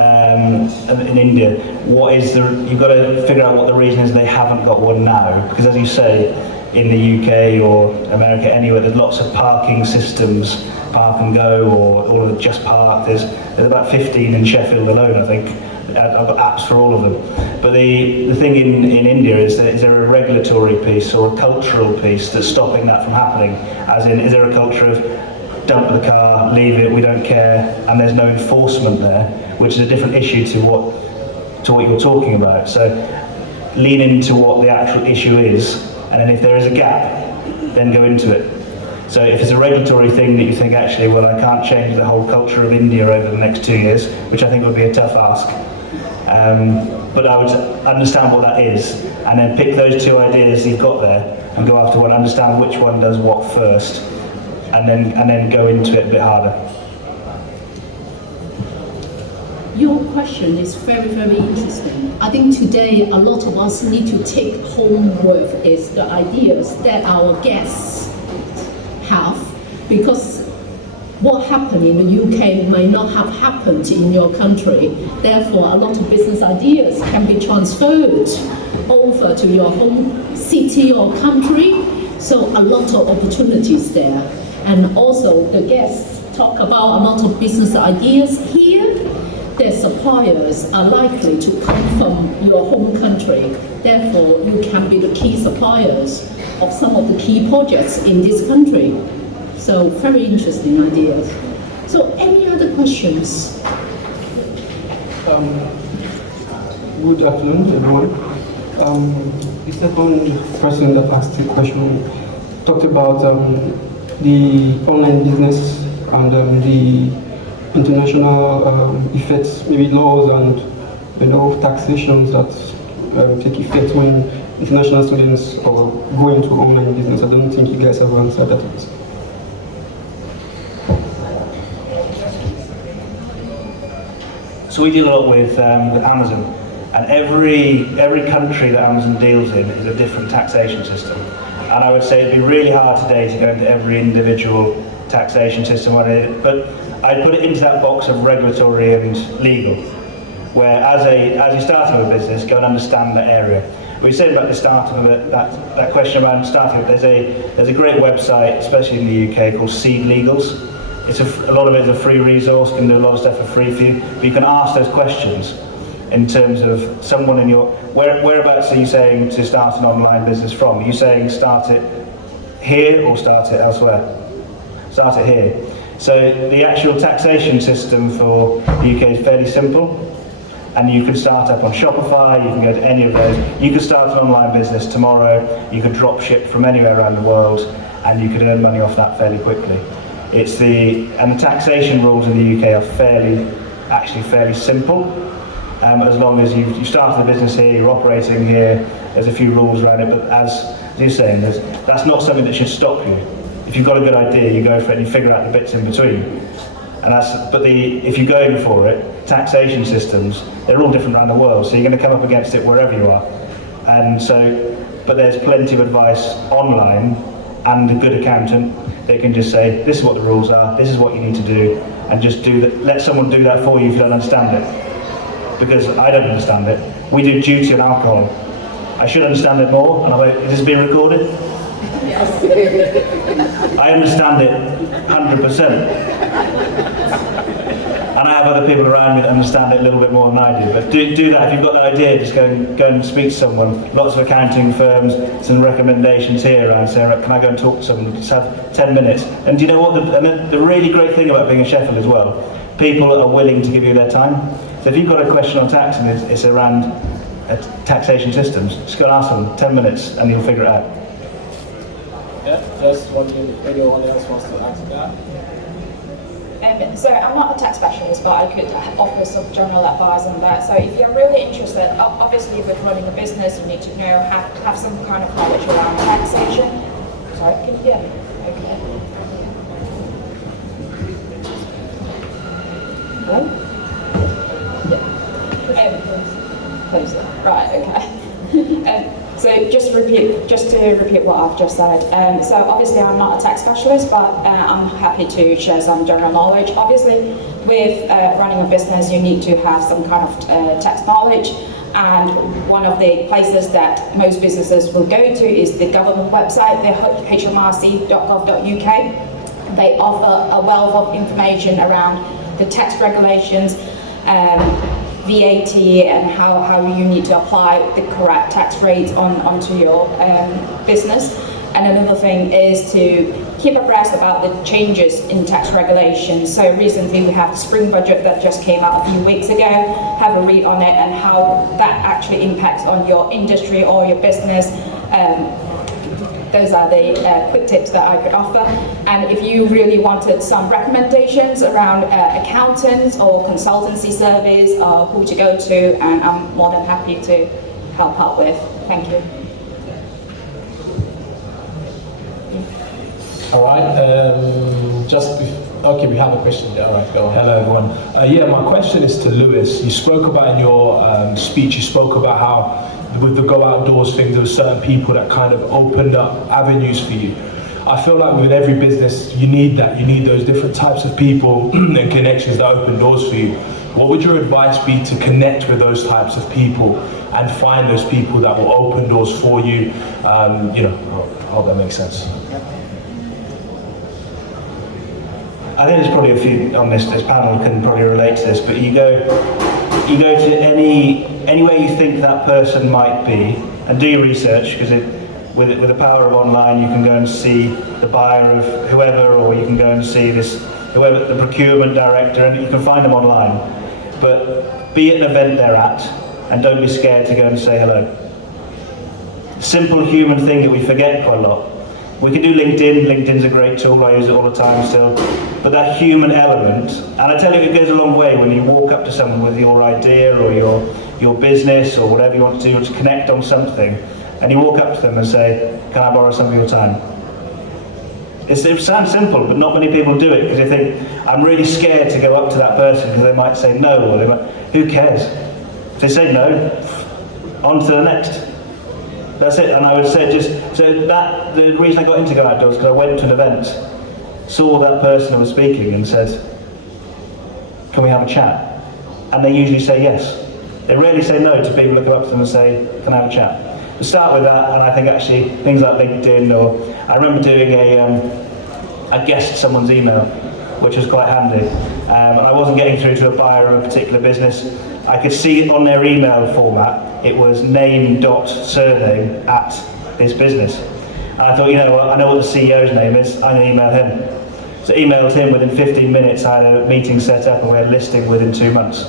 India, what is you've got to figure out what the reason is they haven't got one now, because as you say, in the UK or America anywhere, there's lots of parking systems, Park and Go or all of the Just Park. There's about 15 in Sheffield alone, I think. I've got apps for all of them. But the thing in India is there a regulatory piece or a cultural piece that's stopping that from happening? As in, is there a culture of dump the car, leave it, we don't care, and there's no enforcement there, which is a different issue to what you're talking about. So lean into what the actual issue is, and then if there is a gap, then go into it. So if it's a regulatory thing that you think, actually, well, I can't change the whole culture of India over the next 2 years, which I think would be a tough ask. But I would understand what that is, and then pick those two ideas you've got there and go after one, understand which one does what first, and then go into it a bit harder. Your question is very, very interesting. I think today a lot of us need to take home with is the ideas that our guests have, because what happened in the UK may not have happened in your country. Therefore, a lot of business ideas can be transferred over to your home city or country. So a lot of opportunities there. And also the guests talk about a lot of business ideas here. Their suppliers are likely to come from your home country. Therefore, you can be the key suppliers of some of the key projects in this country. So very interesting ideas. So any other questions? Good afternoon, everyone. The second person that asked the question talked about the online business and the international effects, maybe laws and taxations that take effect when international students go into online business. I don't think you guys have answered that yet. So we deal a lot with Amazon, and every country that Amazon deals in is a different taxation system. And I would say it'd be really hard today to go into every individual taxation system, but I'd put it into that box of regulatory and legal. where as you're starting a business, go and understand that area. We said about the starting of it, that question around starting it, there's a great website, especially in the UK, called Seed Legals. A lot of it is a free resource, can do a lot of stuff for free for you, but you can ask those questions in terms of someone in your, whereabouts are you saying to start an online business from? Are you saying start it here or start it elsewhere? Start it here. So the actual taxation system for the UK is fairly simple, and you can start up on Shopify, you can go to any of those. You can start an online business tomorrow, you can drop ship from anywhere around the world, and you can earn money off that fairly quickly. And the taxation rules in the UK are fairly simple. As long as you've started a business here, you're operating here, there's a few rules around it, but as you're saying, that's not something that should stop you. If you've got a good idea, you go for it and you figure out the bits in between. If you're going for it, taxation systems, they're all different around the world, so you're going to come up against it wherever you are. But there's plenty of advice online, and a good accountant, they can just say, this is what the rules are, this is what you need to do, and just do that. Let someone do that for you if you don't understand it. Because I don't understand it. We do duty on alcohol. I should understand it more, and is this being recorded? Yes. I understand it 100%. And I have other people around me that understand it a little bit more than I do. But do that. If you've got that idea, just go and speak to someone. Lots of accounting firms, some recommendations here around saying, can I go and talk to someone? Just have 10 minutes. And do you know what? The really great thing about being in Sheffield as well, people are willing to give you their time. So if you've got a question on tax and it's around taxation systems, just go and ask them 10 minutes and you'll figure it out. Yeah, just wondering if anyone else wants to ask that. So I'm not a tax specialist, but I could offer some general advice on that. So if you're really interested, obviously with running a business, you need to have some kind of knowledge around taxation. Sorry, can you hear me? Okay. Hello? Right, okay. So just to repeat what I've just said. So obviously I'm not a tax specialist, but I'm happy to share some general knowledge. Obviously, with running a business, you need to have some kind of tax knowledge. And one of the places that most businesses will go to is the government website, the hmrc.gov.uk. They offer a wealth of information around the tax regulations, VAT, and how you need to apply the correct tax rates onto your business. And another thing is to keep abreast about the changes in tax regulations. So recently we have the spring budget that just came out a few weeks ago. Have a read on it and how that actually impacts on your industry or your business. Those are the quick tips that I could offer. And if you really wanted some recommendations around accountants or consultancy service or who to go to, and I'm more than happy to help out with. Thank you. All right, okay, we have a question there. All right, go on. Hello everyone. Yeah, my question is to Lewis. You spoke about in your speech, you spoke about how with the Go Outdoors thing, there were certain people that kind of opened up avenues for you. I feel like with every business, you need that. You need those different types of people and connections that open doors for you. What would your advice be to connect with those types of people and find those people that will open doors for you? I hope that makes sense. I think there's probably a few on this panel can probably relate to this, but you go to anywhere you think that person might be and do your research, because with the power of online you can go and see the buyer of whoever, or you can go and see whoever the procurement director, and you can find them online. But be at an event they're at and don't be scared to go and say hello. Simple human thing that we forget quite a lot. We can do LinkedIn. LinkedIn's a great tool, I use it all the time still. But that human element, and I tell you, it goes a long way when you walk up to someone with your idea or your business or whatever you want to do, or to connect on something, and you walk up to them and say, can I borrow some of your time? It sounds simple, but not many people do it because they think, I'm really scared to go up to that person because they might say no, or who cares? If they say no, on to the next. That's it. And I would say the reason I got into Go Outdoors because I went to an event, saw that person who was speaking and said, can we have a chat? and they usually say yes. They rarely say no to people who come up to them and say, can I have a chat? We start with that, and I think actually things like LinkedIn, or I remember doing a guessed someone's email, which was quite handy. I wasn't getting through to a buyer of a particular business. I could see on their email format, it was name.surname at this business. And I thought, you know what, I know what the CEO's name is, I'm going to email him. So emailed him, within 15 minutes I had a meeting set up and we had a listing within 2 months.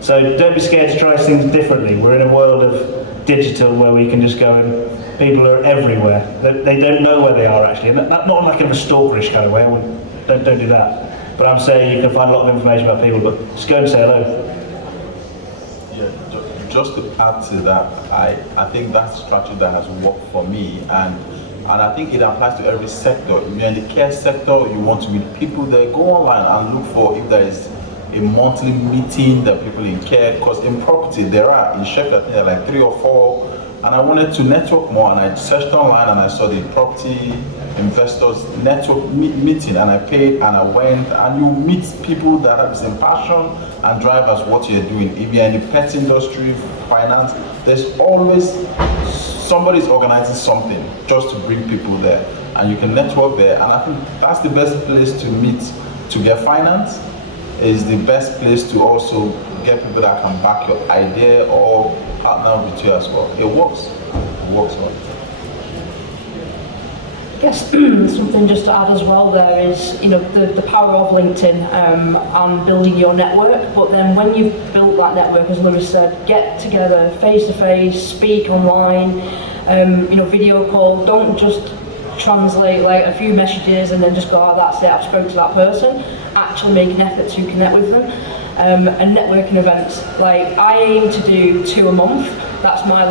So don't be scared to try things differently. We're in a world of digital where we can just go and people are everywhere. They don't know where they are actually, and not like in a stalkerish kind of way, don't do that. But I'm saying you can find a lot of information about people, but just go and say hello. Yeah, just to add to that, I think that's a strategy that has worked for me, and I think it applies to every sector. If you're in the care sector, you want to meet people there, go online and look for if there is a monthly meeting that people in care, because in property there are, in Sheffield I think there are like 3 or 4, and I wanted to network more, and I searched online and I saw the property investors network meeting, and I paid and I went, and you meet people that have the same passion and drive as what you're doing. If you're in the pet industry, finance, there's always somebody's organizing something just to bring people there, and you can network there. And I think that's the best place to meet to get finance, is the best place to also get people that can back your idea or partner with you as well. It works well. I guess something just to add as well there is, you know, the power of LinkedIn and building your network. But then when you've built that network, as Lewis said, get together face to face, speak online, you know, video call. Don't just translate like a few messages and then just go, oh, that's it, I've spoken to that person. Actually make an effort to connect with them. And networking events, like I aim to do 2 a month. That's my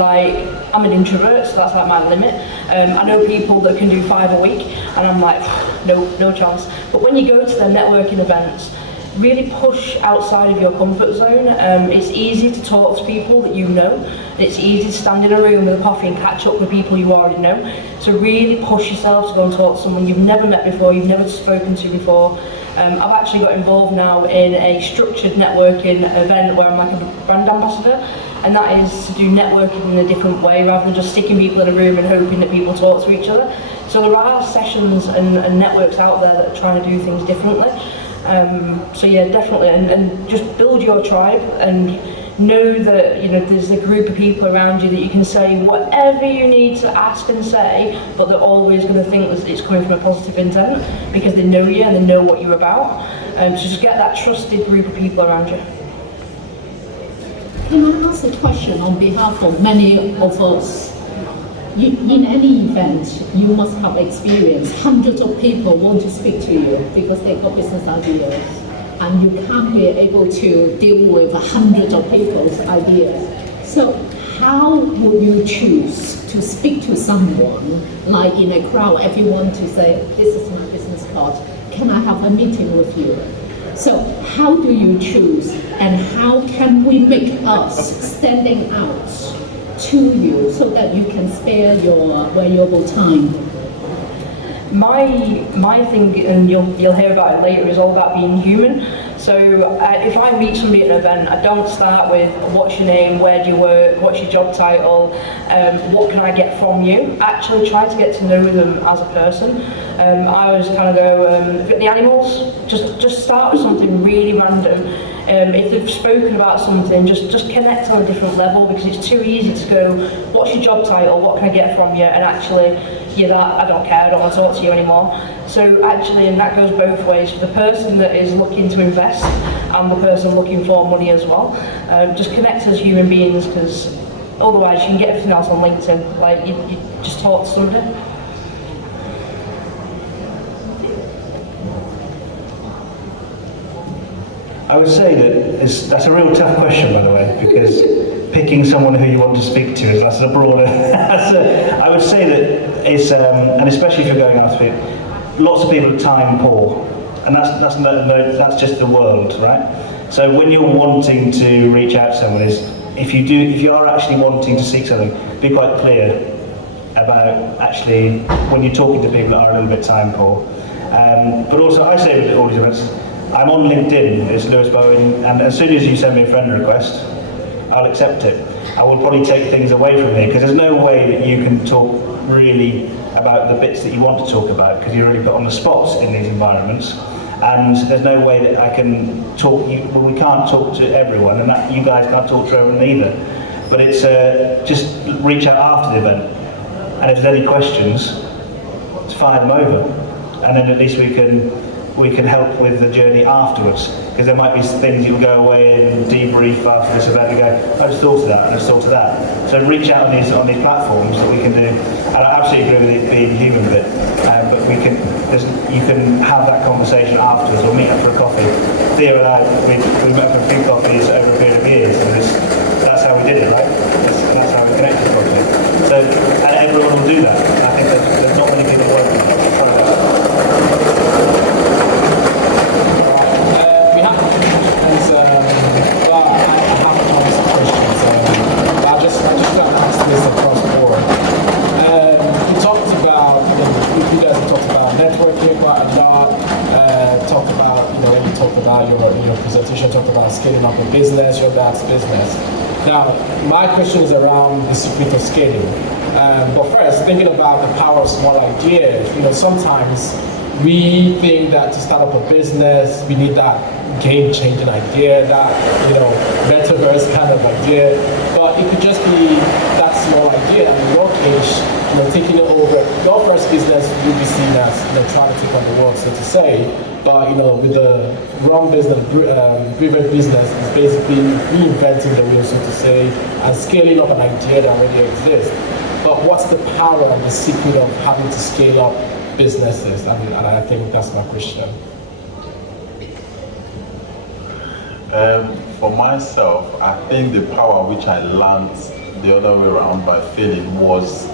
I'm an introvert, so that's like my limit. I know people that can do 5 a week, and I'm like, no chance. But when you go to their networking events, really push outside of your comfort zone. It's easy to talk to people that you know. It's easy to stand in a room with a coffee and catch up with people you already know. So really push yourself to go and talk to someone you've never met before, you've never spoken to before. I've actually got involved now in a structured networking event where I'm like a brand ambassador, and that is to do networking in a different way rather than just sticking people in a room and hoping that people talk to each other. So there are sessions and networks out there that are trying to do things differently. So yeah, definitely, and just build your tribe and know that, you know, there's a group of people around you that you can say whatever you need to ask and say, but they're always going to think that it's coming from a positive intent because they know you and they know what you're about. So just get that trusted group of people around you. Can I ask a question on behalf of many of us? In any event, you must have experience. Hundreds of people want to speak to you because they've got business ideas, and you can't be able to deal with hundreds of people's ideas. So how would you choose to speak to someone, like in a crowd, everyone to say, this is my business card, can I have a meeting with you? So how do you choose, and how can we make us standing out to you so that you can spare your valuable time? My thing, and you'll hear about it later, is all about being human. So if I meet somebody at an event, I don't start with what's your name, where do you work, what's your job title, what can I get from you. Actually try to get to know them as a person. I always kind of go, the animals, just start with something really random. If they've spoken about something, just connect on a different level, because it's too easy to go, what's your job title, what can I get from you, and actually, you're that, I don't care, I don't want to talk to you anymore. So actually, and that goes both ways, for the person that is looking to invest and the person looking for money as well. Just connect as human beings, because otherwise you can get everything else on LinkedIn, like you just talk to somebody. I would say that that's a real tough question, by the way, because picking someone who you want to speak to that's a broader. I would say that it's, and especially if you're going out to speak, lots of people are time poor, and that's just the world, right? So when you're wanting to reach out to someone, if you are actually wanting to seek something, be quite clear about actually when you're talking to people that are a little bit time poor. But also, I say with all these events, I'm on LinkedIn, it's Lewis Bowen, and as soon as you send me a friend request, I'll accept it. I will probably take things away from here, because there's no way that you can talk really about the bits that you want to talk about, because you're really put on the spot in these environments. And there's no way that I can talk, well, we can't talk to everyone, and that you guys can't talk to everyone either. But it's just reach out after the event, and if there's any questions, just fire them over, and then at least we can help with the journey afterwards. Because there might be things you'll go away and debrief after this event and go, I just thought of that, and I just thought of that. So reach out on these platforms that we can do, and I absolutely agree with it being human bit, but you can have that conversation afterwards, or meet up for a coffee. Theo and I, we met up for a few coffees over a period of years, and that's how we did it, right? That's how we connected properly. So, and everyone will do that. And I think there's not many people working on it. Your presentation talked about scaling up a business, your dad's business. Now, my question is around the secret of scaling. But first, thinking about the power of small ideas, sometimes we think that to start up a business, we need that game-changing idea, that metaverse kind of idea. But it could just be that small idea. And in your case, taking it over, your first business will be seen as trying to take on the world, so to say. But with the wrong business, driven business, is basically reinventing the wheel, so to say, and scaling up an idea that already exists. But what's the power and the secret of having to scale up businesses? And I think that's my question. For myself, I think the power which I learned the other way around by failing was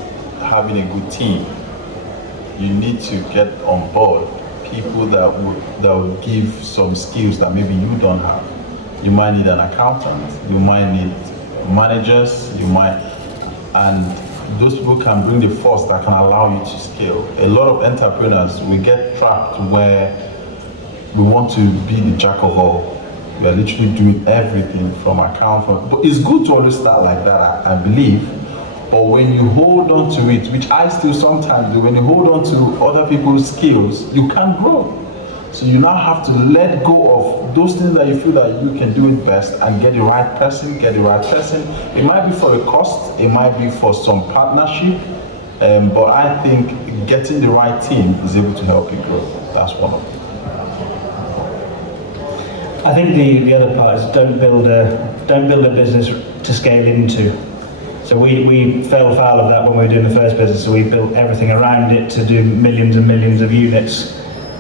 having a good team. You need to get on board people that will give some skills that maybe you don't have. You might need an accountant, you might need managers, and those people can bring the force that can allow you to scale. A lot of entrepreneurs, we get trapped where we want to be the jack of all. We are literally doing everything from account. But it's good to always start like that, I believe. But when you hold on to it, which I still sometimes do, when you hold on to other people's skills, you can't grow. So you now have to let go of those things that you feel that you can do it best and get the right person, It might be for a cost, it might be for some partnership, but I think getting the right team is able to help you grow. That's one of them. I think the other part is don't build a business to scale into. So we fell foul of that when we were doing the first business, so we built everything around it to do millions and millions of units,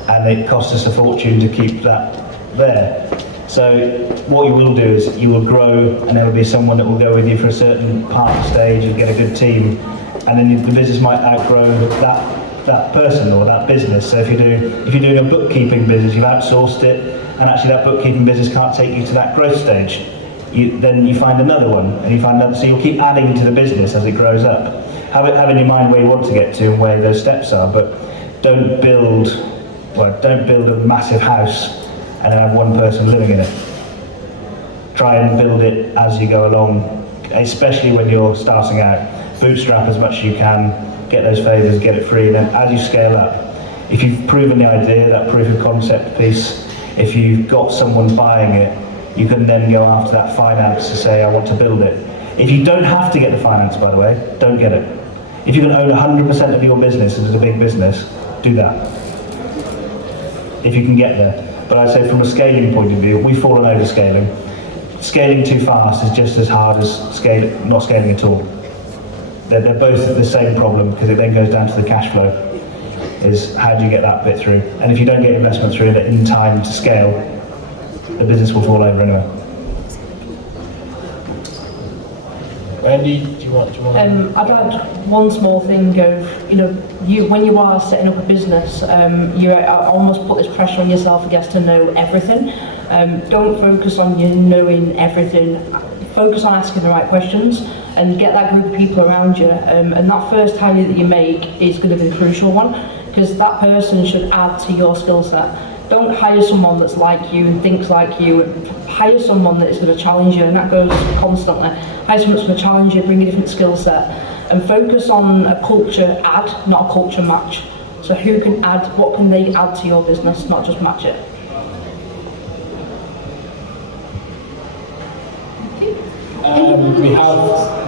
and it cost us a fortune to keep that there. So what you will do is you will grow, and there will be someone that will go with you for a certain part of the stage and get a good team, and then the business might outgrow that person or that business. So if you're doing a bookkeeping business, you've outsourced it, and actually that bookkeeping business can't take you to that growth stage. Then you find another one, and you find another, so you'll keep adding to the business as it grows up. Have in your mind where you want to get to and where those steps are, but don't build a massive house and then have one person living in it. Try and build it as you go along, especially when you're starting out. Bootstrap as much as you can, get those favours, get it free, and then as you scale up, if you've proven the idea, that proof of concept piece, if you've got someone buying it, you can then go after that finance to say, I want to build it. If you don't have to get the finance, by the way, don't get it. If you can own 100% of your business as a big business, do that. If you can get there. But I'd say from a scaling point of view, we've fallen over scaling. Scaling too fast is just as hard as not scaling at all. They're both the same problem, because it then goes down to the cash flow, is how do you get that bit through? And if you don't get investment through it in time to scale, the business will fall over anyway. Andy, do you want to? I'd add one small thing of, when you are setting up a business, you almost put this pressure on yourself, I guess, to know everything. Don't focus on you knowing everything. Focus on asking the right questions and get that group of people around you. And that first hire that you make is going to be the crucial one, because that person should add to your skill set. Don't hire someone that's like you and thinks like you. Hire someone that is going to challenge you, and that goes constantly. Hire someone that's going to challenge you, bring a different skill set, and focus on a culture add, not a culture match. So who can add, what can they add to your business, not just match it.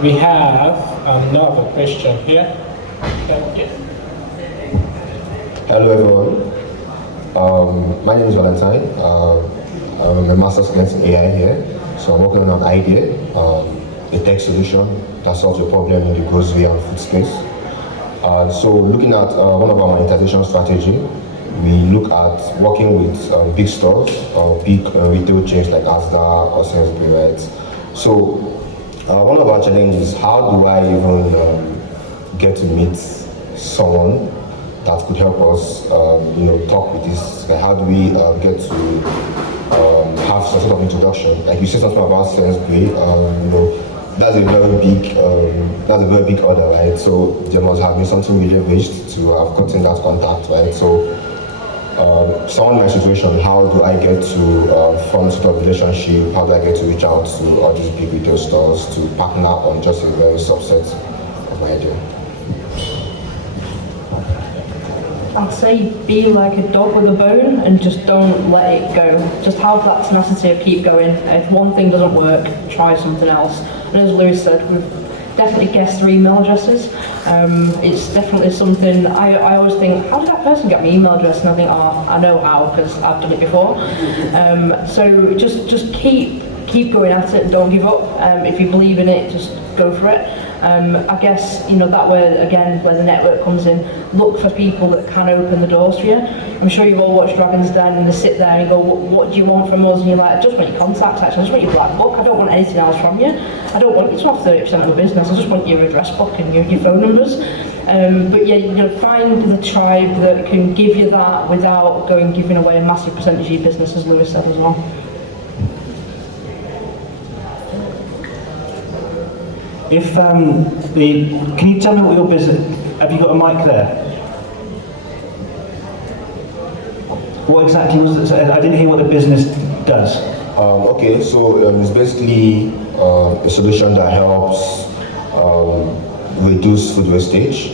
We have another question here. Thank you. Hello everyone. My name is Valentine. I'm a master's student in AI here. So I'm working on an idea, a tech solution that solves a problem in the grocery and food space. So looking at one of our monetization strategy, we look at working with big stores or big retail chains like Asda or Sainsbury's, right? So one of our challenges is how do I even get to meet someone that could help us, talk with this. Like how do we get to have some sort of introduction? Like you said something about Sainsbury's, that's a very big order, right? So there must have been something really reached to have gotten that contact, right? So someone in my situation, how do I get to form sort of relationship? How do I get to reach out to all these big retail stores to partner on just a very subset of my idea? I'd say be like a dog with a bone and just don't let it go. Just have that tenacity of keep going. If one thing doesn't work, try something else. And as Lewis said, we've definitely guessed their email addresses. It's definitely something, I always think, how did that person get my email address? And I think, oh, I know how, because I've done it before. So just keep going at it and don't give up. If you believe in it, just go for it. I guess, that way, again, where the network comes in, look for people that can open the doors for you. I'm sure you've all watched Dragon's Den and they sit there and go, what do you want from us? And you're like, I just want your contact, actually. I just want your black book. I don't want anything else from you. I don't want you to have 30% of the business. I just want your address book and your phone numbers. But yeah, find the tribe that can give you that without giving away a massive percentage of your business, as Lewis said as well. Can you tell me what your business, have you got a mic there? What exactly was it? I didn't hear what the business does. Okay, so it's basically a solution that helps reduce food wastage.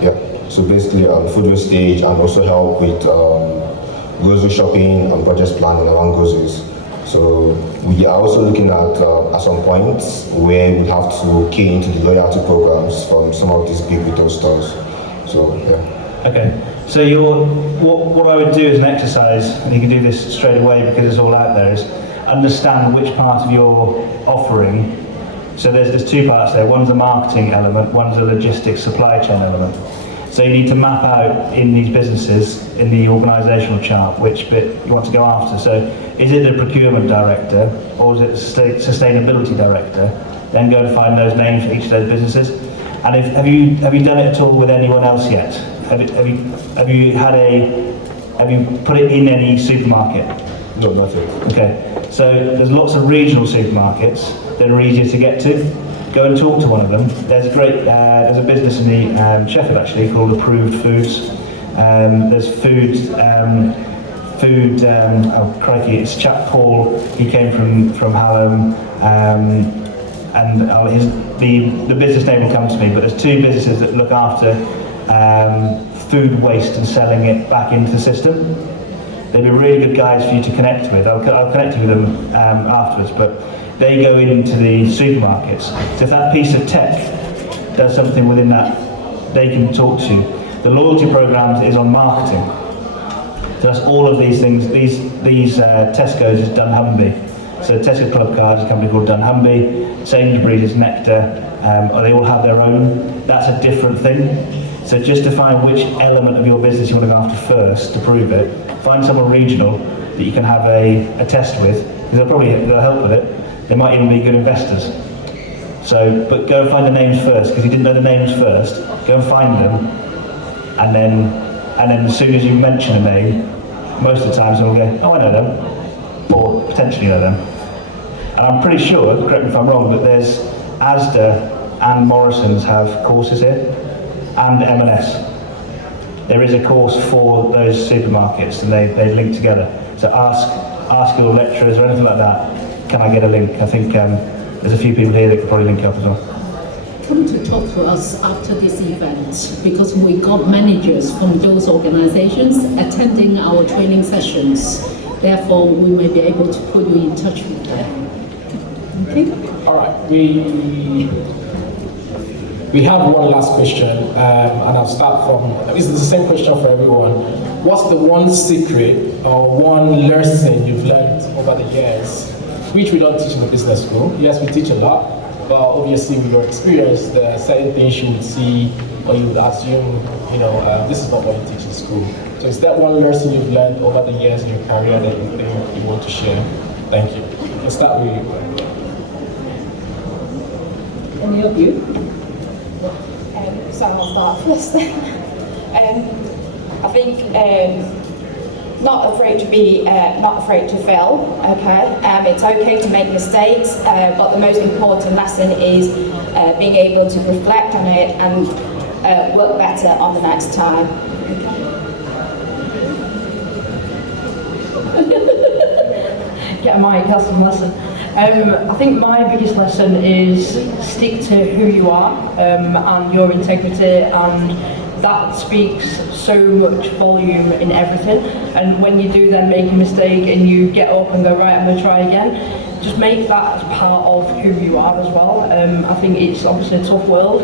Yeah, so basically food wastage and also help with grocery shopping and budget planning around groceries. So we are also looking at some points where we have to key into the loyalty programs from some of these big retail stores. So yeah. Okay. So what I would do as an exercise, and you can do this straight away because it's all out there, is understand which part of your offering. So there's two parts there. One's a marketing element, one's a logistics supply chain element. So you need to map out in these businesses, in the organisational chart, which bit you want to go after. So is it the procurement director or is it the sustainability director? Then go and find those names for each of those businesses. And have you done it at all with anyone else yet? Have you put it in any supermarket? No, not yet. Okay. So there's lots of regional supermarkets that are easier to get to. Go and talk to one of them. There's a business in the Sheffield actually called Approved Foods. There's oh crikey, it's chap Paul. He came from Hallam, and the business name will come to me. But there's two businesses that look after food waste and selling it back into the system. They'd be really good guys for you to connect with. I'll connect you with them afterwards. But they go into the supermarkets. So if that piece of tech does something within that, they can talk to you. The loyalty program is on marketing. So that's all of these things. These Tesco's is dunnhumby. So Tesco Club Card is a company called dunnhumby. Sainsbury's is Nectar. They all have their own. That's a different thing. So just to find which element of your business you want to go after first to prove it. Find someone regional that you can have a test with, because they'll help with it. They might even be good investors. So, but go and find the names first, because you didn't know the names first. Go and find them, and then as soon as you mention a name, most of the time someone will go, oh, I know them, or potentially know them. And I'm pretty sure, correct me if I'm wrong, but there's Asda and Morrison's have courses here, and M&S. there is a course for those supermarkets, and they link together. So ask your lecturers or anything like that, can I get a link? I think there's a few people here that could probably link up as well. Come to talk to us after this event, because we got managers from those organizations attending our training sessions. Therefore, we may be able to put you in touch with them. Okay? All right, we have one last question, and I'll start from, this is the same question for everyone. What's the one secret or one lesson you've learned over the years, which we don't teach in the business school? Yes, we teach a lot, but obviously with your experience, there are certain things you would see or you would assume, this is not what you teach in school. So is that one lesson you've learned over the years in your career that you think you want to share? Thank you. Let's start with you. Any of you? So I'll start first. I think not afraid to fail. Okay, it's okay to make mistakes, but the most important lesson is being able to reflect on it and work better on the next time. Get a mic, that's some lesson. I think my biggest lesson is stick to who you are and your integrity, and that speaks so much volume in everything. And when you do then make a mistake and you get up and go, right, I'm going to try again, just make that as part of who you are as well. I think it's obviously a tough world,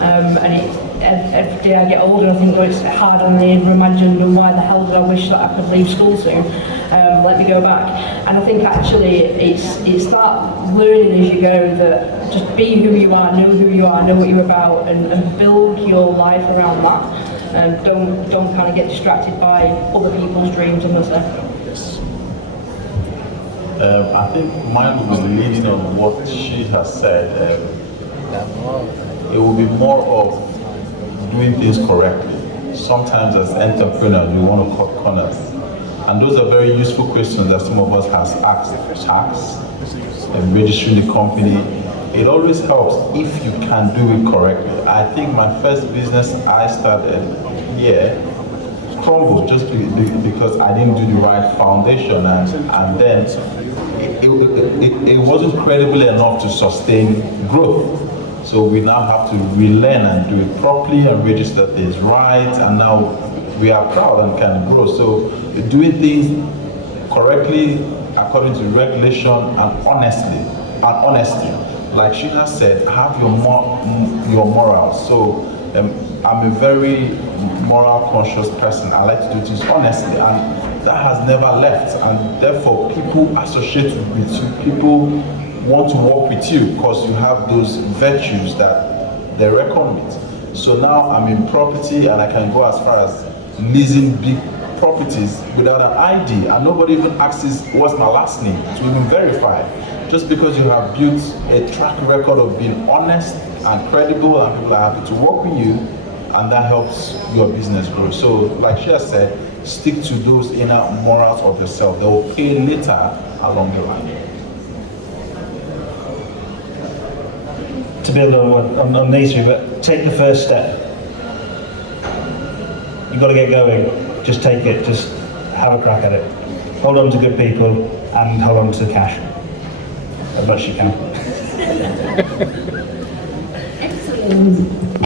and every day I get older, I think, it's harder than I ever imagined, and why the hell did I wish that I could leave school soon? Let me go back. And I think actually it's that learning as you go, that just be who you are, know who you are, know what you're about, and build your life around that. Don't kind of get distracted by other people's dreams, I must say. I think mine will be leading on what she has said. It will be more of doing things correctly. Sometimes as entrepreneurs, we want to cut corners. And those are very useful questions that some of us has asked. Tax, and registering the company. It always helps if you can do it correctly. I think my first business I started here crumbled just because I didn't do the right foundation, and then it wasn't credible enough to sustain growth. So we now have to relearn and do it properly and register things right, and now we are proud and can grow. So doing things correctly according to regulation and honesty. Like Sheena said, have your morals. So I'm a very moral conscious person. I like to do things honestly, and that has never left. And therefore, people associate with you. People want to work with you because you have those virtues that they reckon with. So now I'm in property, and I can go as far as leasing big properties without an ID, and nobody even asks what's my last name to even verify. Just because you have built a track record of being honest and credible, and people are happy to work with you, and that helps your business grow. So, like she has said, stick to those inner morals of yourself. They will pay later along the line. To build on these three, but take the first step. You've got to get going. Just take it. Just have a crack at it. Hold on to good people and hold on to the cash as much as you can. Excellent.